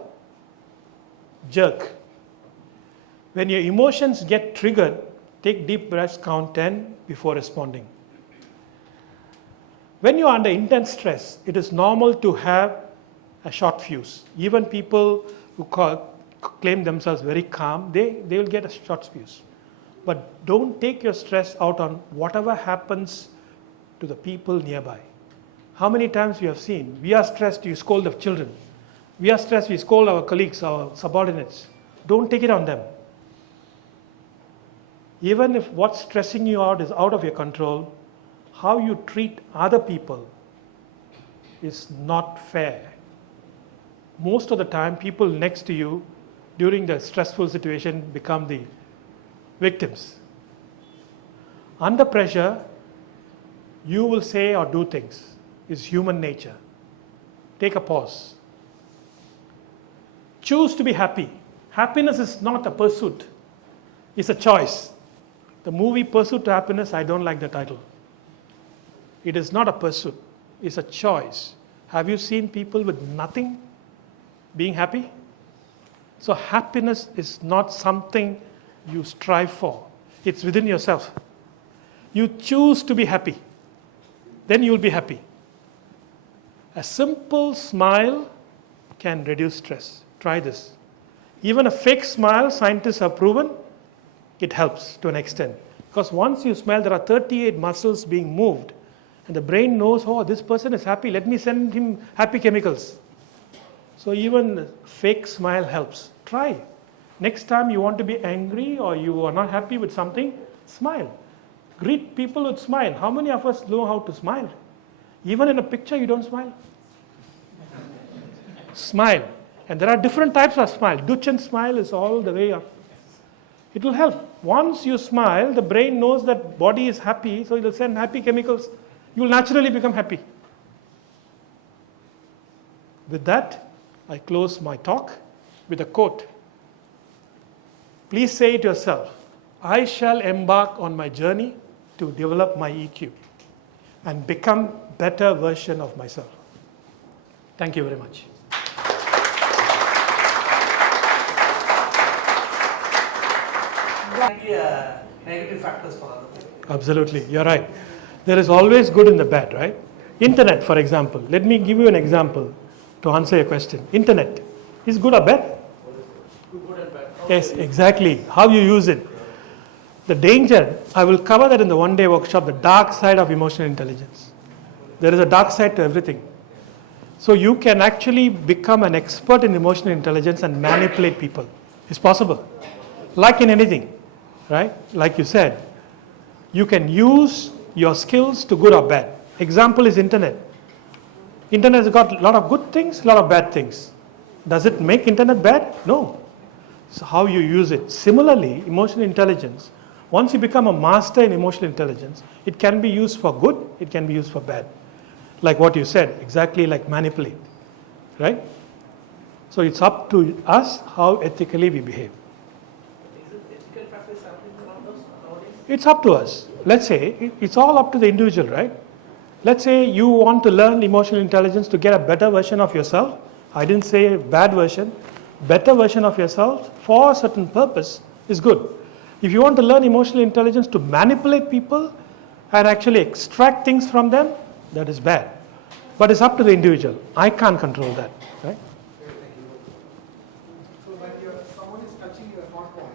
jerk. When your emotions get triggered, take deep breaths, count 10 before responding. When you are under intense stress, it is normal to have a short fuse. Even people who claim themselves very calm, they will get a short fuse. But don't take your stress out on whatever happens to the people nearby. How many times we have seen, we are stressed, you scold the children. We are stressed, we scold our colleagues, our subordinates. Don't take it on them. Even if what's stressing you out is out of your control, how you treat other people is not fair. Most of the time, people next to you during the stressful situation become the victims. Under pressure, you will say or do things. It's human nature. Take a pause. Choose to be happy. Happiness is not a pursuit, it's a choice. The movie Pursuit to Happiness, I don't like the title. It is not a pursuit, it's a choice. Have you seen people with nothing being happy? So happiness is not something you strive for. It's within yourself. You choose to be happy. Then you'll be happy. A simple smile can reduce stress. Try this. Even a fake smile, scientists have proven, it helps to an extent. Because once you smile, there are 38 muscles being moved. And the brain knows, oh, this person is happy. Let me send him happy chemicals. So even fake smile helps. Try. Next time you want to be angry or you are not happy with something, smile. Greet people with smile. How many of us know how to smile? Even in a picture, you don't smile. Smile. And there are different types of smile. Duchen smile is all the way up. It will help. Once you smile, the brain knows that body is happy, so it will send happy chemicals. You will naturally become happy. With that, I close my talk with a quote. Please say it yourself. I shall embark on my journey to develop my EQ and become better version of myself. Thank you very much. Negative factors for other people. Absolutely, you're right. There is always good in the bad, right? Internet, for example. Let me give you an example to answer your question. Internet is good or bad? Good and bad. Yes, exactly. How you use it. The danger, I will cover that in the one-day workshop, the dark side of emotional intelligence. There is a dark side to everything. So you can actually become an expert in emotional intelligence and manipulate people. It's possible. Like in anything, right? Like you said, you can use your skills to good or bad. Example is internet. Internet has got a lot of good things, a lot of bad things. Does it make internet bad? No. So how you use it. Similarly, emotional intelligence, once you become a master in emotional intelligence, it can be used for good, it can be used for bad. Like what you said, exactly like manipulate, right? So it's up to us how ethically we behave. Is it ethical practice happening around us nowadays? It's up to us. Let's say it's all up to the individual, right? Let's say you want to learn emotional intelligence to get a better version of yourself. I didn't say bad version. Better version of yourself for a certain purpose is good. If you want to learn emotional intelligence to manipulate people and actually extract things from them, that is bad. But it's up to the individual. I can't control that, right? So when someone is touching your hot point,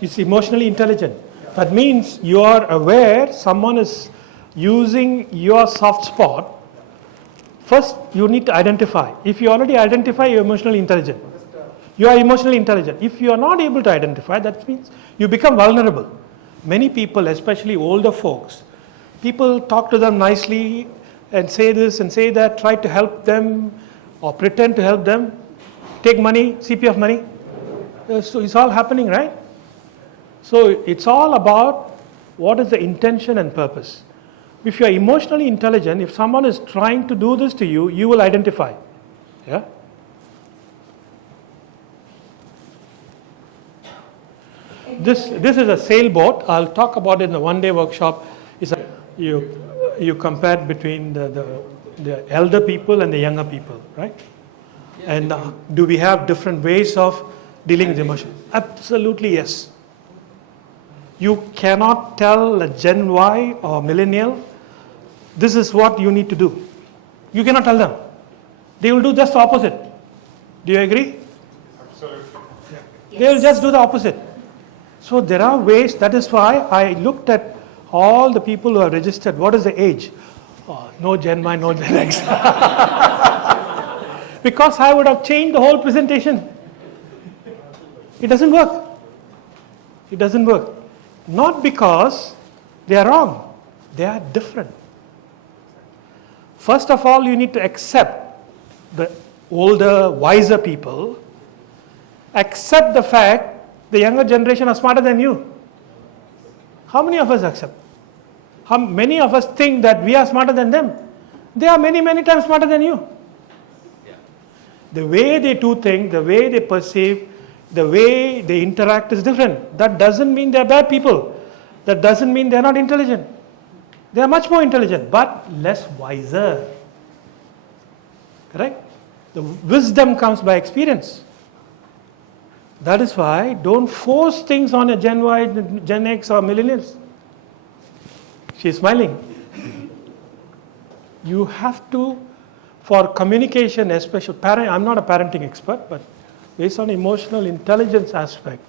It's emotionally intelligent. That means you are aware someone is using your soft spot. First, you need to identify. If you already identify, you're emotionally intelligent. You are emotionally intelligent. If you are not able to identify, that means you become vulnerable. Many people, especially older folks, people talk to them nicely and say this and say that, try to help them or pretend to help them, take money, CPF money. So it's all happening, right? So it's all about what is the intention and purpose. If you are emotionally intelligent, if someone is trying to do this to you, you will identify. Yeah? This is a sailboat. I'll talk about it in the one-day workshop. You compared between the elder people and the younger people, right? And do we have different ways of dealing with emotion? Absolutely yes. You cannot tell a Gen Y or millennial, this is what you need to do. You cannot tell them. They will do just the opposite. Do you agree? Absolutely. They will just do the opposite. So there are ways. That is why I looked at all the people who are registered. What is the age? Oh, no Gen Y, no Gen X. Because I would have changed the whole presentation. It doesn't work. It doesn't work. Not because they are wrong. They are different. First of all, you need to accept the older, wiser people. Accept the fact the younger generation are smarter than you. How many of us accept? How many of us think that we are smarter than them? They are many, many times smarter than you. The way they do things, the way they perceive, the way they interact is different. That doesn't mean they are bad people. That doesn't mean they are not intelligent. They are much more intelligent, but less wiser. Correct? The wisdom comes by experience. That is why don't force things on a Gen Y, Gen X or millennials. She is smiling. You have to, for communication, especially I'm not a parenting expert, but based on emotional intelligence aspect,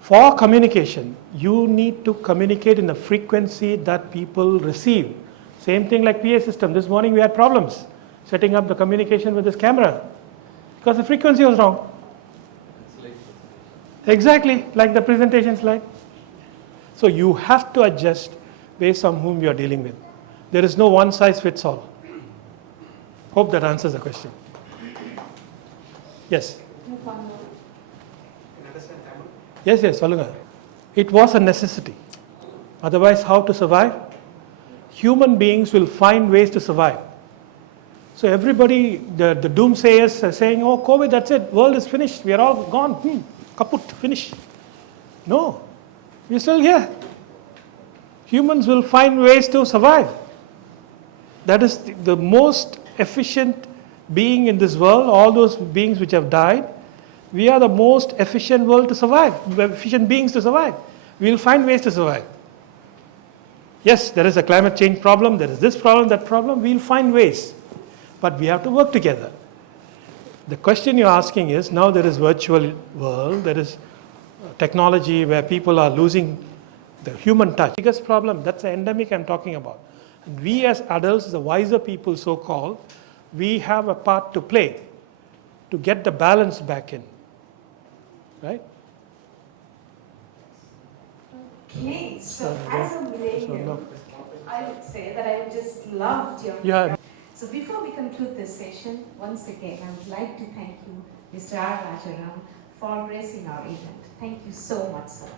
for communication, you need to communicate in the frequency that people receive. Same thing like PA system. This morning we had problems setting up the communication with this camera because the frequency was wrong. Exactly, like the presentation slide. So you have to adjust based on whom you are dealing with. There is no one size fits all. Hope that answers the question. Yes. Yes, Salunga. It was a necessity. Otherwise, how to survive? Human beings will find ways to survive. So everybody, the doomsayers are saying, oh, COVID, that's it. World is finished. We are all gone. Kaput, finish. No, we're still here. Humans will find ways to survive. That is the most efficient being in this world. All those beings which have died, we are the most efficient world to survive, efficient beings to survive. We will find ways to survive. Yes, there is a climate change problem, there is this problem, that problem, we will find ways. But we have to work together. The question you're asking is, now there is virtual world, there is technology where people are losing the human touch. The biggest problem, that's the endemic I'm talking about. And we as adults, the wiser people so-called, we have a part to play to get the balance back in. Right? Okay, so as a millennial, I would say that I just loved your Yeah. So before we conclude this session, once again, I would like to thank you, Mr. R. Rajaram, for gracing our event. Thank you so much, sir.